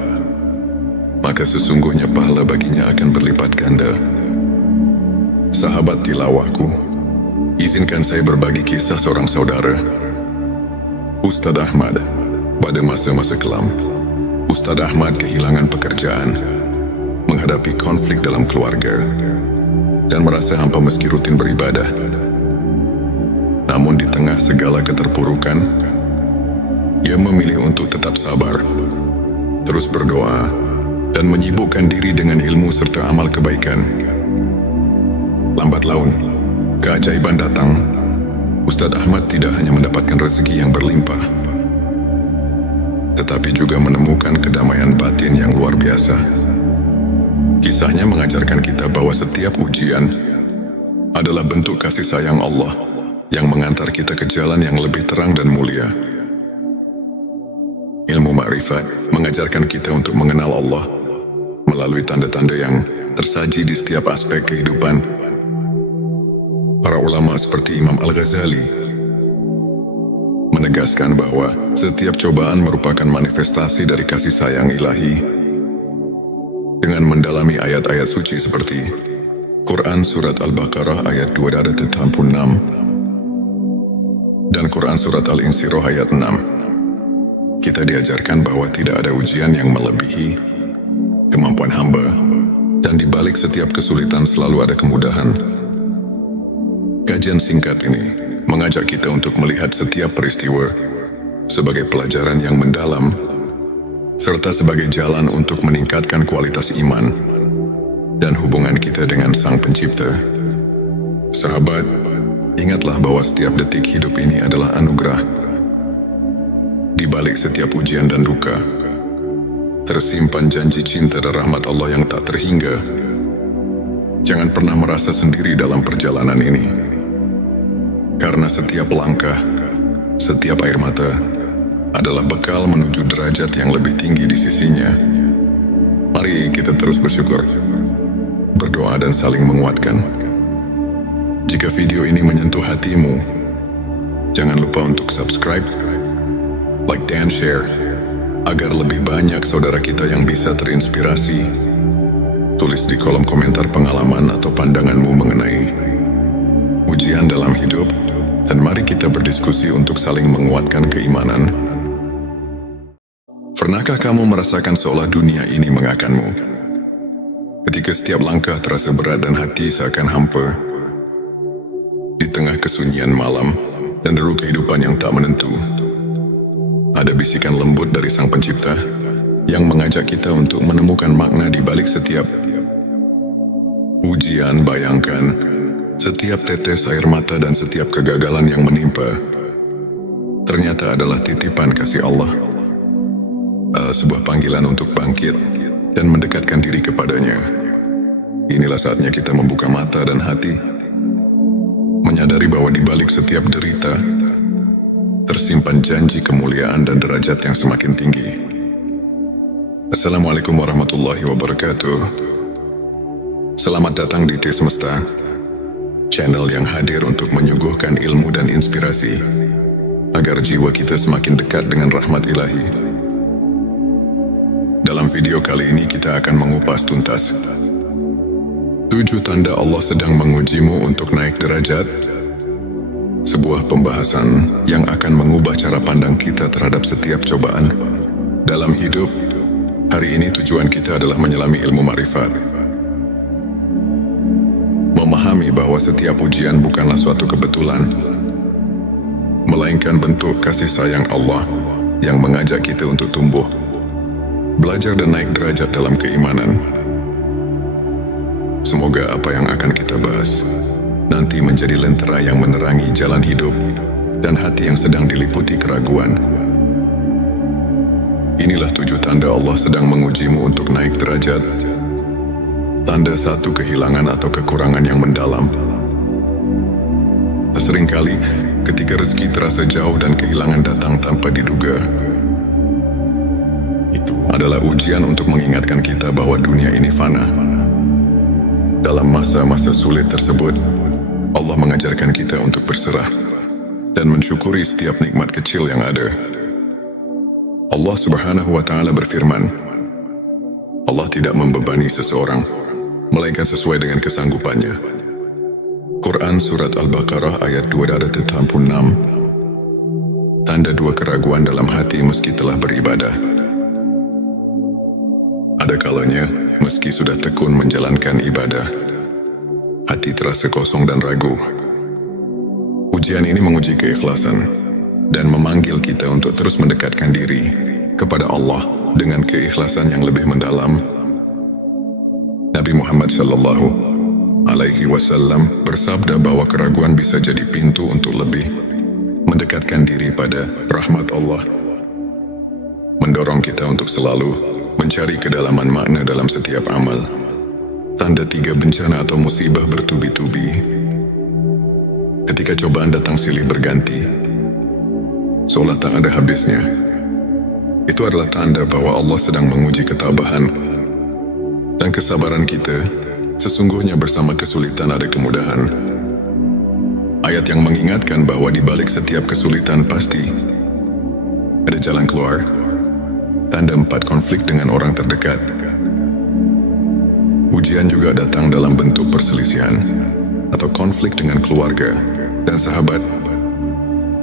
maka sesungguhnya pahala baginya akan berlipat ganda. Sahabat tilawahku, izinkan saya berbagi kisah seorang saudara, Ustadz Ahmad. Pada masa-masa kelam, Ustadz Ahmad kehilangan pekerjaan, menghadapi konflik dalam keluarga, dan merasa hampa meski rutin beribadah. Namun di tengah segala keterpurukan, ia memilih untuk tetap sabar, terus berdoa, dan menyibukkan diri dengan ilmu serta amal kebaikan. Lambat laun, keajaiban datang. Ustadz Ahmad tidak hanya mendapatkan rezeki yang berlimpah, tetapi juga menemukan kedamaian batin yang luar biasa. Kisahnya mengajarkan kita bahwa setiap ujian adalah bentuk kasih sayang Allah yang mengantar kita ke jalan yang lebih terang dan mulia. Ilmu ma'rifat mengajarkan kita untuk mengenal Allah melalui tanda-tanda yang tersaji di setiap aspek kehidupan. Para ulama seperti Imam Al-Ghazali menegaskan bahwa setiap cobaan merupakan manifestasi dari kasih sayang ilahi. Dengan mendalami ayat-ayat suci seperti Quran Surat Al-Baqarah ayat 286 dan Quran Surat Al-Insyirah ayat 6, kita diajarkan bahwa tidak ada ujian yang melebihi kemampuan hamba, dan di balik setiap kesulitan selalu ada kemudahan. Kajian singkat ini mengajak kita untuk melihat setiap peristiwa sebagai pelajaran yang mendalam, serta sebagai jalan untuk meningkatkan kualitas iman dan hubungan kita dengan Sang Pencipta. Sahabat, ingatlah bahwa setiap detik hidup ini adalah anugerah. Di balik setiap ujian dan duka, tersimpan janji cinta dan rahmat Allah yang tak terhingga. Jangan pernah merasa sendiri dalam perjalanan ini, karena setiap langkah, setiap air mata adalah bekal menuju derajat yang lebih tinggi di sisinya. Mari kita terus bersyukur, berdoa dan saling menguatkan. Jika video ini menyentuh hatimu, jangan lupa untuk subscribe, like dan share, agar lebih banyak saudara kita yang bisa terinspirasi. Tulis di kolom komentar pengalaman atau pandanganmu mengenai ujian dalam hidup, dan mari kita berdiskusi untuk saling menguatkan keimanan. Pernahkah kamu merasakan seolah dunia ini mengakanmu? Ketika setiap langkah terasa berat dan hati seakan hampa, di tengah kesunyian malam dan deru kehidupan yang tak menentu, ada bisikan lembut dari Sang Pencipta yang mengajak kita untuk menemukan makna di balik setiap ujian. Bayangkan, setiap tetes air mata dan setiap kegagalan yang menimpa ternyata adalah titipan kasih Allah, sebuah panggilan untuk bangkit dan mendekatkan diri kepadanya. Inilah saatnya kita membuka mata dan hati, menyadari bahwa di balik setiap derita tersimpan janji kemuliaan dan derajat yang semakin tinggi. Assalamualaikum warahmatullahi wabarakatuh. Selamat datang di T Semesta, channel yang hadir untuk menyuguhkan ilmu dan inspirasi agar jiwa kita semakin dekat dengan rahmat ilahi. Dalam video kali ini kita akan mengupas tuntas 7 tanda Allah sedang mengujimu untuk naik derajat, sebuah pembahasan yang akan mengubah cara pandang kita terhadap setiap cobaan dalam hidup. Hari ini tujuan kita adalah menyelami ilmu ma'rifat, memahami bahwa setiap ujian bukanlah suatu kebetulan, melainkan bentuk kasih sayang Allah yang mengajak kita untuk tumbuh, belajar dan naik derajat dalam keimanan. Semoga apa yang akan kita bahas nanti menjadi lentera yang menerangi jalan hidup dan hati yang sedang diliputi keraguan. Inilah 7 tanda Allah sedang mengujimu untuk naik derajat. Tanda 1, kehilangan atau kekurangan yang mendalam. Seringkali ketika rezeki terasa jauh dan kehilangan datang tanpa diduga, itu adalah ujian untuk mengingatkan kita bahwa dunia ini fana. Dalam masa-masa sulit tersebut, Allah mengajarkan kita untuk berserah dan mensyukuri setiap nikmat kecil yang ada. Allah Subhanahu wa Ta'ala berfirman, Allah tidak membebani seseorang melainkan sesuai dengan kesanggupannya. Quran Surat Al-Baqarah ayat 286. Tanda 2, keraguan dalam hati meski telah beribadah. Ada kalanya, meski sudah tekun menjalankan ibadah, hati terasa kosong dan ragu. Ujian ini menguji keikhlasan dan memanggil kita untuk terus mendekatkan diri kepada Allah dengan keikhlasan yang lebih mendalam Nabi Muhammad Shallallahu Alaihi Wasallam bersabda bahwa keraguan bisa jadi pintu untuk lebih mendekatkan diri pada rahmat Allah, mendorong kita untuk selalu mencari kedalaman makna dalam setiap amal. Tanda 3 bencana atau musibah bertubi-tubi. Ketika cobaan datang silih berganti, seolah tak ada habisnya. Itu adalah tanda bahwa Allah sedang menguji ketabahan dan kesabaran kita. Sesungguhnya bersama kesulitan ada kemudahan. Ayat yang mengingatkan bahwa di balik setiap kesulitan pasti ada jalan keluar. Tanda 4 konflik dengan orang terdekat. Ujian juga datang dalam bentuk perselisihan atau konflik dengan keluarga dan sahabat.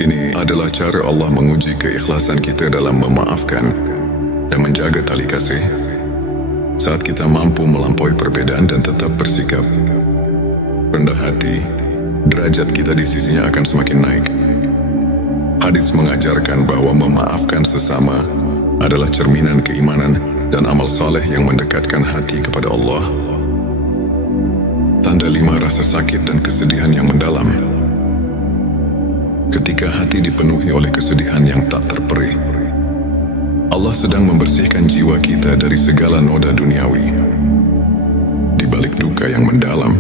Ini adalah cara Allah menguji keikhlasan kita dalam memaafkan dan menjaga tali kasih. Saat kita mampu melampaui perbedaan dan tetap bersikap rendah hati, derajat kita di sisinya akan semakin naik. Hadis mengajarkan bahwa memaafkan sesama adalah cerminan keimanan dan amal saleh yang mendekatkan hati kepada Allah. Tanda 5 rasa sakit dan kesedihan yang mendalam. Ketika hati dipenuhi oleh kesedihan yang tak terperih, Allah sedang membersihkan jiwa kita dari segala noda duniawi. Di balik duka yang mendalam,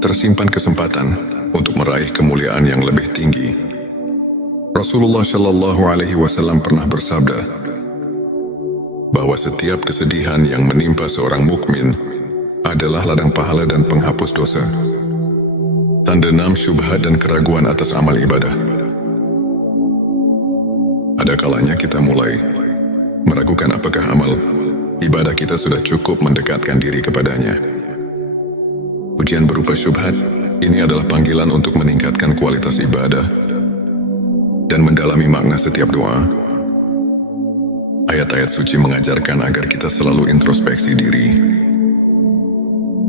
tersimpan kesempatan untuk meraih kemuliaan yang lebih tinggi. Rasulullah Shallallahu Alaihi Wasallam pernah bersabda bahwa setiap kesedihan yang menimpa seorang mukmin adalah ladang pahala dan penghapus dosa. Tanda 6 syubhat dan keraguan atas amal ibadah. Ada kalanya kita mulai meragukan apakah amal ibadah kita sudah cukup mendekatkan diri kepadanya. Ujian berupa syubhat ini adalah panggilan untuk meningkatkan kualitas ibadah dan mendalami makna setiap doa. Ayat-ayat suci mengajarkan agar kita selalu introspeksi diri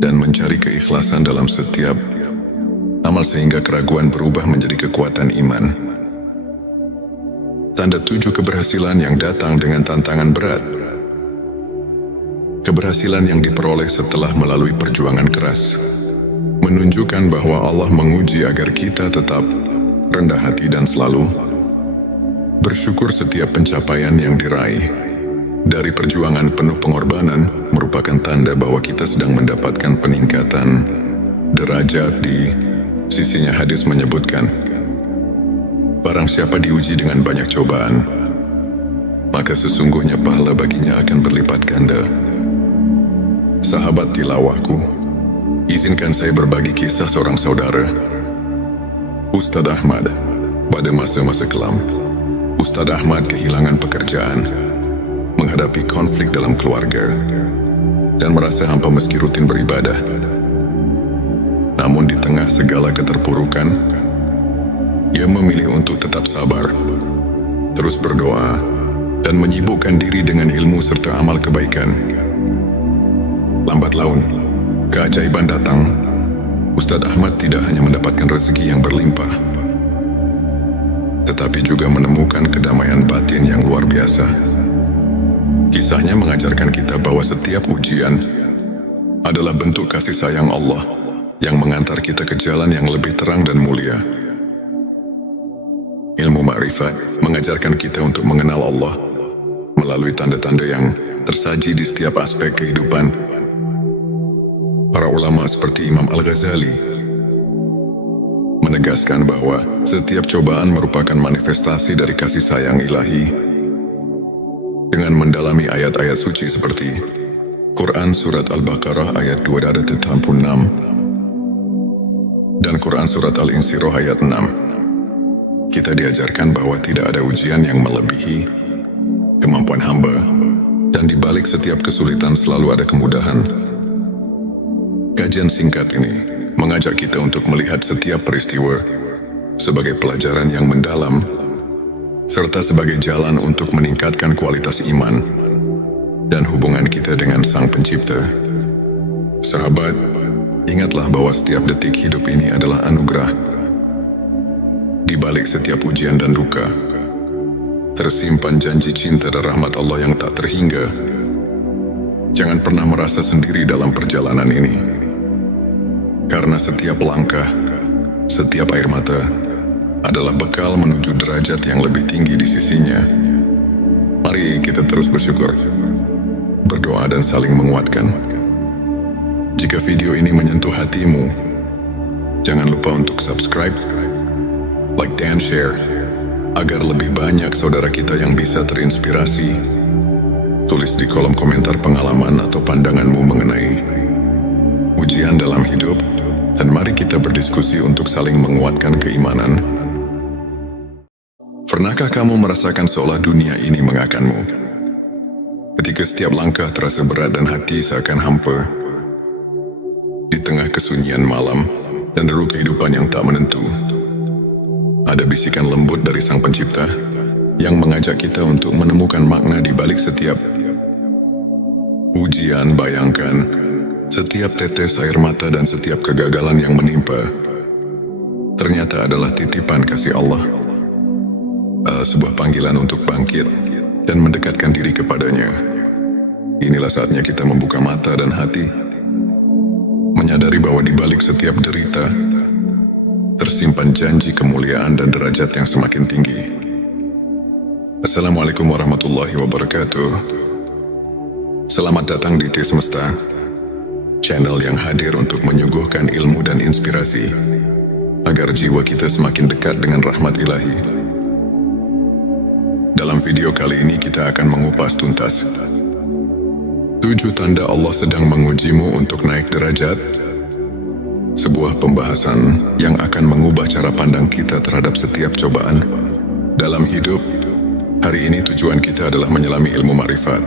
dan mencari keikhlasan dalam setiap amal sehingga keraguan berubah menjadi kekuatan iman. Tanda 7 keberhasilan yang datang dengan tantangan berat. Keberhasilan yang diperoleh setelah melalui perjuangan keras menunjukkan bahwa Allah menguji agar kita tetap rendah hati dan selalu bersyukur. Setiap pencapaian yang diraih dari perjuangan penuh pengorbanan merupakan tanda bahwa kita sedang mendapatkan peningkatan derajat di sisinya. Hadis menyebutkan, barang siapa diuji dengan banyak cobaan, maka sesungguhnya pahala baginya akan berlipat ganda. Sahabat tilawahku, izinkan saya berbagi kisah seorang saudara, Ustadz Ahmad. Pada masa-masa kelam, Ustadz Ahmad kehilangan pekerjaan, menghadapi konflik dalam keluarga, dan merasa hampa meski rutin beribadah. Namun di tengah segala keterpurukan, ia memilih untuk tetap sabar, terus berdoa, dan menyibukkan diri dengan ilmu serta amal kebaikan. Lambat laun, keajaiban datang. Ustadz Ahmad tidak hanya mendapatkan rezeki yang berlimpah, tetapi juga menemukan kedamaian batin yang luar biasa. Kisahnya mengajarkan kita bahwa setiap ujian adalah bentuk kasih sayang Allah yang mengantar kita ke jalan yang lebih terang dan mulia. Ilmu ma'rifat mengajarkan kita untuk mengenal Allah melalui tanda-tanda yang tersaji di setiap aspek kehidupan. Para ulama seperti Imam Al-Ghazali menegaskan bahwa setiap cobaan merupakan manifestasi dari kasih sayang ilahi. Dengan mendalami ayat-ayat suci seperti Quran Surat Al-Baqarah ayat 286 dan Quran Surat Al-Insyirah ayat 6, kita diajarkan bahwa tidak ada ujian yang melebihi kemampuan hamba, dan di balik setiap kesulitan selalu ada kemudahan. Kajian singkat ini mengajak kita untuk melihat setiap peristiwa sebagai pelajaran yang mendalam, serta sebagai jalan untuk meningkatkan kualitas iman dan hubungan kita dengan Sang Pencipta. Sahabat, ingatlah bahwa setiap detik hidup ini adalah anugerah. Di balik setiap ujian dan duka, tersimpan janji cinta dan rahmat Allah yang tak terhingga. Jangan pernah merasa sendiri dalam perjalanan ini. Karena setiap langkah, setiap air mata adalah bekal menuju derajat yang lebih tinggi di sisinya. Mari kita terus bersyukur, berdoa dan saling menguatkan. Jika video ini menyentuh hatimu, jangan lupa untuk subscribe, like dan share, agar lebih banyak saudara kita yang bisa terinspirasi. Tulis di kolom komentar pengalaman atau pandanganmu mengenai ujian dalam hidup, dan mari kita berdiskusi untuk saling menguatkan keimanan. Pernahkah kamu merasakan seolah dunia ini mengakanmu? Ketika setiap langkah terasa berat dan hati seakan hampa, di tengah kesunyian malam dan deru kehidupan yang tak menentu, ada bisikan lembut dari Sang Pencipta yang mengajak kita untuk menemukan makna di balik setiap ujian. Bayangkan, setiap tetes air mata dan setiap kegagalan yang menimpa ternyata adalah titipan kasih Allah, sebuah panggilan untuk bangkit dan mendekatkan diri kepadanya. Inilah saatnya kita membuka mata dan hati, menyadari bahwa di balik setiap derita tersimpan janji kemuliaan dan derajat yang semakin tinggi. Assalamualaikum warahmatullahi wabarakatuh. Selamat datang di T Semesta, channel yang hadir untuk menyuguhkan ilmu dan inspirasi agar jiwa kita semakin dekat dengan rahmat ilahi. Dalam video kali ini kita akan mengupas tuntas 7 tanda Allah sedang mengujimu untuk naik derajat. Sebuah pembahasan yang akan mengubah cara pandang kita terhadap setiap cobaan dalam hidup. Hari ini tujuan kita adalah menyelami ilmu ma'rifat,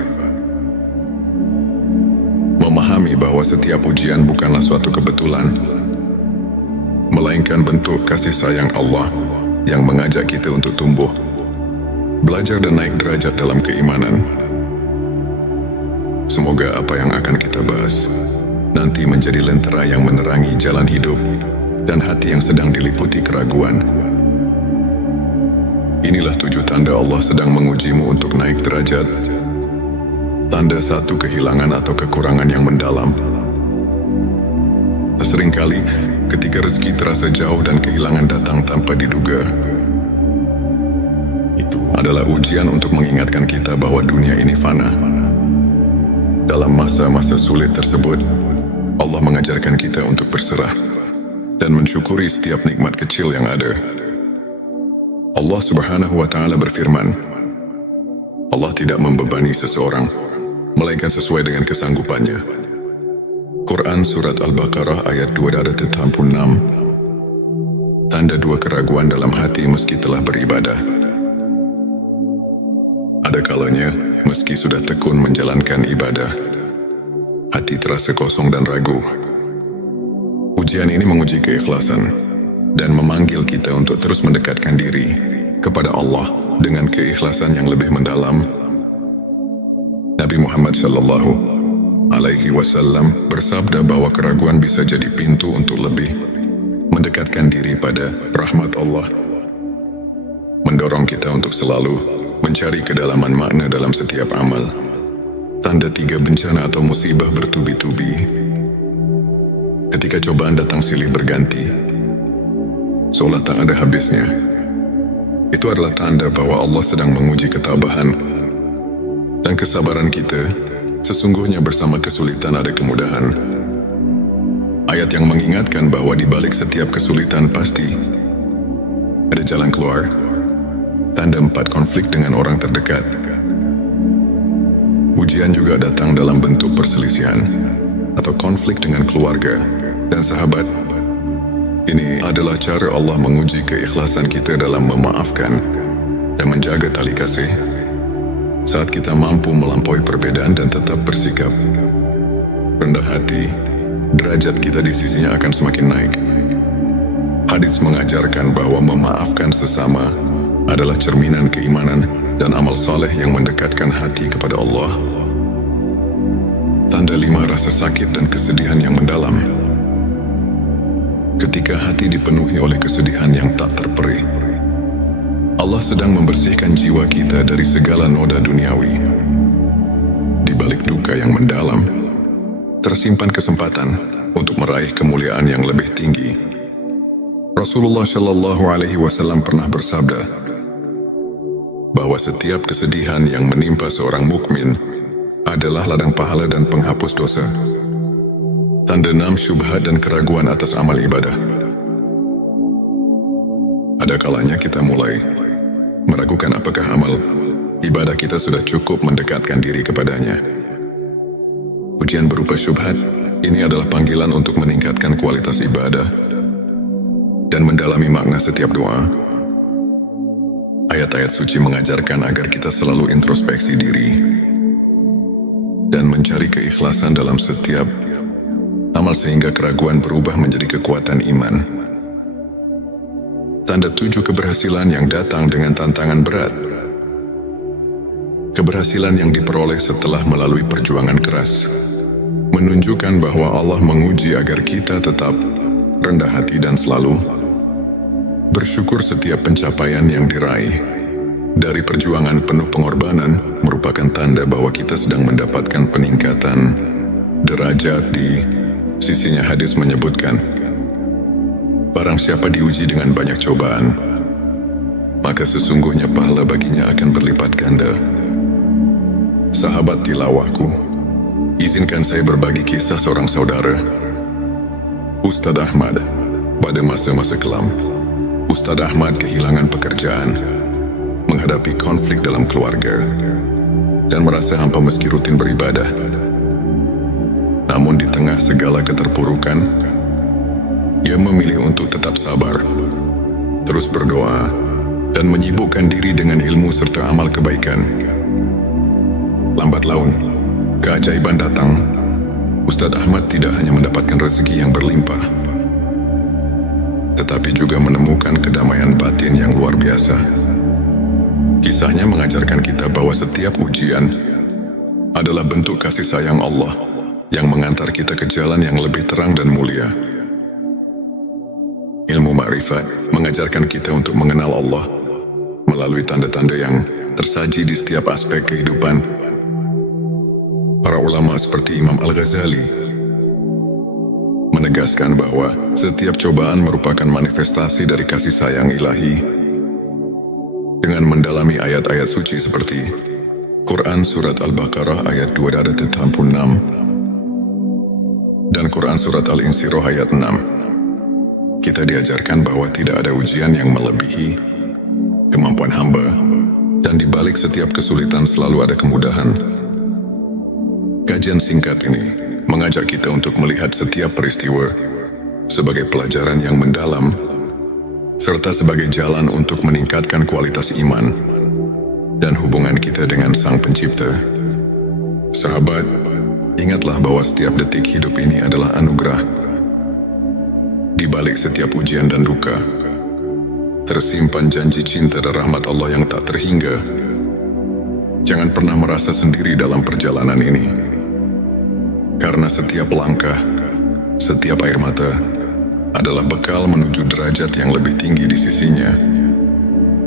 memahami bahwa setiap ujian bukanlah suatu kebetulan, melainkan bentuk kasih sayang Allah yang mengajak kita untuk tumbuh, belajar dan naik derajat dalam keimanan. Semoga apa yang akan kita bahas nanti menjadi lentera yang menerangi jalan hidup dan hati yang sedang diliputi keraguan. Inilah 7 tanda Allah sedang mengujimu untuk naik derajat. Tanda 1, kehilangan atau kekurangan yang mendalam. Seringkali ketika rezeki terasa jauh dan kehilangan datang tanpa diduga, itu adalah ujian untuk mengingatkan kita bahwa dunia ini fana. Dalam masa-masa sulit tersebut, Allah mengajarkan kita untuk berserah dan mensyukuri setiap nikmat kecil yang ada. Allah Subhanahu wa Ta'ala berfirman, Allah tidak membebani seseorang melainkan sesuai dengan kesanggupannya. Quran Surat Al-Baqarah ayat 286. Tanda 2, keraguan dalam hati meski telah beribadah. Ada kalanya, meski sudah tekun menjalankan ibadah, hati terasa kosong dan ragu. Ujian ini menguji keikhlasan dan memanggil kita untuk terus mendekatkan diri kepada Allah dengan keikhlasan yang lebih mendalam. Nabi Muhammad Shallallahu Alaihi Wasallam bersabda bahwa keraguan bisa jadi pintu untuk lebih mendekatkan diri pada rahmat Allah, mendorong kita untuk selalu mencari kedalaman makna dalam setiap amal. Tanda 3, bencana atau musibah bertubi-tubi. Ketika cobaan datang silih berganti, seolah tak ada habisnya, itu adalah tanda bahwa Allah sedang menguji ketabahan dan kesabaran kita. Sesungguhnya bersama kesulitan ada kemudahan. Ayat yang mengingatkan bahwa di balik setiap kesulitan pasti ada jalan keluar. Tanda 4, konflik dengan orang terdekat. Ujian juga datang dalam bentuk perselisihan atau konflik dengan keluarga dan sahabat. Ini adalah cara Allah menguji keikhlasan kita dalam memaafkan dan menjaga tali kasih. Saat kita mampu melampaui perbedaan dan tetap bersikap rendah hati, derajat kita di sisinya akan semakin naik. Hadits mengajarkan bahwa memaafkan sesama adalah cerminan keimanan dan amal saleh yang mendekatkan hati kepada Allah. Tanda 5, rasa sakit dan kesedihan yang mendalam. Ketika hati dipenuhi oleh kesedihan yang tak terperih, Allah sedang membersihkan jiwa kita dari segala noda duniawi. Di balik duka yang mendalam, tersimpan kesempatan untuk meraih kemuliaan yang lebih tinggi. Rasulullah Shallallahu Alaihi Wasallam pernah bersabda bahwa setiap kesedihan yang menimpa seorang mukmin adalah ladang pahala dan penghapus dosa, tanda enam syubhat dan keraguan atas amal ibadah. Ada kalanya kita mulai meragukan apakah amal ibadah kita sudah cukup mendekatkan diri kepadanya. Ujian berupa syubhat ini adalah panggilan untuk meningkatkan kualitas ibadah dan mendalami makna setiap doa. Ayat-ayat suci mengajarkan agar kita selalu introspeksi diri dan mencari keikhlasan dalam setiap amal sehingga keraguan berubah menjadi kekuatan iman. Tanda 7 keberhasilan yang datang dengan tantangan berat. Keberhasilan yang diperoleh setelah melalui perjuangan keras menunjukkan bahwa Allah menguji agar kita tetap rendah hati dan selalu bersyukur. Setiap pencapaian yang diraih dari perjuangan penuh pengorbanan merupakan tanda bahwa kita sedang mendapatkan peningkatan derajat di sisinya. Hadis menyebutkan, barang siapa diuji dengan banyak cobaan, maka sesungguhnya pahala baginya akan berlipat ganda. Sahabat tilawahku, izinkan saya berbagi kisah seorang saudara, Ustadz Ahmad. Pada masa-masa kelam, Ustadz Ahmad kehilangan pekerjaan, menghadapi konflik dalam keluarga, dan merasa hampa meski rutin beribadah. Namun di tengah segala keterpurukan, ia memilih untuk tetap sabar, terus berdoa, dan menyibukkan diri dengan ilmu serta amal kebaikan. Lambat laun, keajaiban datang. Ustadz Ahmad tidak hanya mendapatkan rezeki yang berlimpah, tetapi juga menemukan kedamaian batin yang luar biasa. Kisahnya mengajarkan kita bahwa setiap ujian adalah bentuk kasih sayang Allah yang mengantar kita ke jalan yang lebih terang dan mulia. Ilmu ma'rifat mengajarkan kita untuk mengenal Allah melalui tanda-tanda yang tersaji di setiap aspek kehidupan. Para ulama seperti Imam Al-Ghazali menegaskan bahwa setiap cobaan merupakan manifestasi dari kasih sayang ilahi. Dengan mendalami ayat-ayat suci seperti Quran Surat Al-Baqarah ayat 286 dan Quran Surat Al-Insyirah ayat 6, kita diajarkan bahwa tidak ada ujian yang melebihi kemampuan hamba, dan di balik setiap kesulitan selalu ada kemudahan. Kajian singkat ini mengajak kita untuk melihat setiap peristiwa sebagai pelajaran yang mendalam, serta sebagai jalan untuk meningkatkan kualitas iman dan hubungan kita dengan Sang Pencipta. Sahabat, ingatlah bahwa setiap detik hidup ini adalah anugerah. Di balik setiap ujian dan duka, tersimpan janji cinta dan rahmat Allah yang tak terhingga. Jangan pernah merasa sendiri dalam perjalanan ini, karena setiap langkah, setiap air mata adalah bekal menuju derajat yang lebih tinggi di sisinya.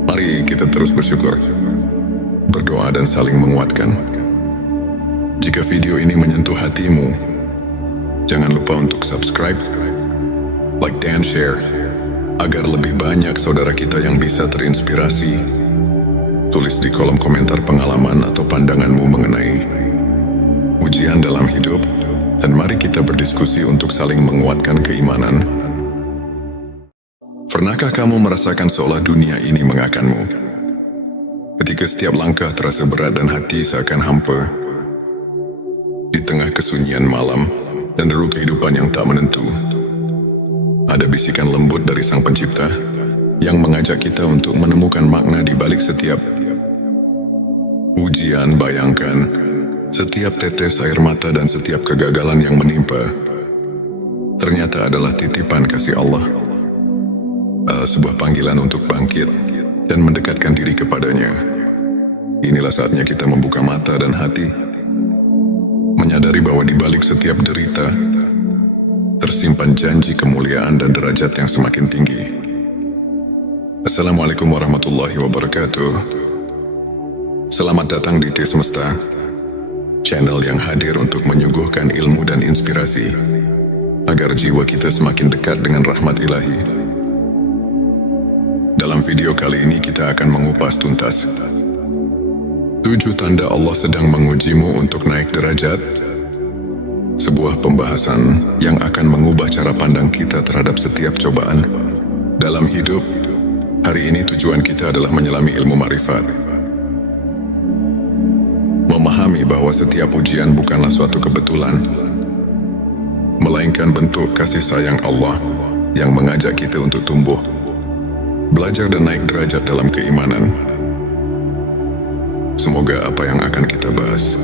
Mari kita terus bersyukur, berdoa dan saling menguatkan. Jika video ini menyentuh hatimu, jangan lupa untuk subscribe, like dan share, agar lebih banyak saudara kita yang bisa terinspirasi. Tulis di kolom komentar pengalaman atau pandanganmu mengenai ujian dalam hidup, dan mari kita berdiskusi untuk saling menguatkan keimanan. Pernahkah kamu merasakan seolah dunia ini mengakanmu? Ketika setiap langkah terasa berat dan hati seakan hampa, di tengah kesunyian malam dan deru kehidupan yang tak menentu, ada bisikan lembut dari Sang Pencipta yang mengajak kita untuk menemukan makna di balik setiap ujian. Bayangkan, setiap tetes air mata dan setiap kegagalan yang menimpa ternyata adalah titipan kasih Allah, sebuah panggilan untuk bangkit dan mendekatkan diri kepadanya. Inilah saatnya kita membuka mata dan hati, menyadari bahwa di balik setiap derita tersimpan janji kemuliaan dan derajat yang semakin tinggi. Assalamualaikum warahmatullahi wabarakatuh. Selamat datang di T Semesta, channel yang hadir untuk menyuguhkan ilmu dan inspirasi, agar jiwa kita semakin dekat dengan rahmat ilahi. Dalam video kali ini kita akan mengupas tuntas 7 tanda Allah sedang mengujimu untuk naik derajat, sebuah pembahasan yang akan mengubah cara pandang kita terhadap setiap cobaan dalam hidup. Hari ini tujuan kita adalah menyelami ilmu makrifat, memahami bahwa setiap ujian bukanlah suatu kebetulan, melainkan bentuk kasih sayang Allah yang mengajak kita untuk tumbuh, belajar dan naik derajat dalam keimanan. Semoga apa yang akan kita bahas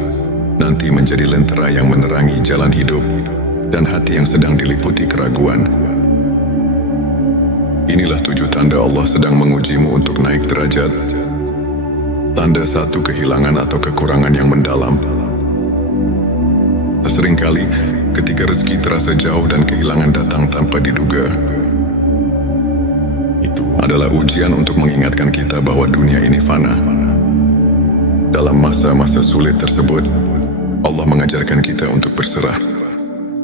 nanti menjadi lentera yang menerangi jalan hidup dan hati yang sedang diliputi keraguan. Inilah 7 tanda Allah sedang mengujimu untuk naik derajat. Tanda 1, kehilangan atau kekurangan yang mendalam. Seringkali ketika rezeki terasa jauh dan kehilangan datang tanpa diduga, itu adalah ujian untuk mengingatkan kita bahwa dunia ini fana. Dalam masa-masa sulit tersebut, Allah mengajarkan kita untuk berserah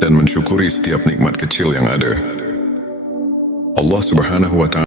dan mensyukuri setiap nikmat kecil yang ada. Allah Subhanahu wa Ta'ala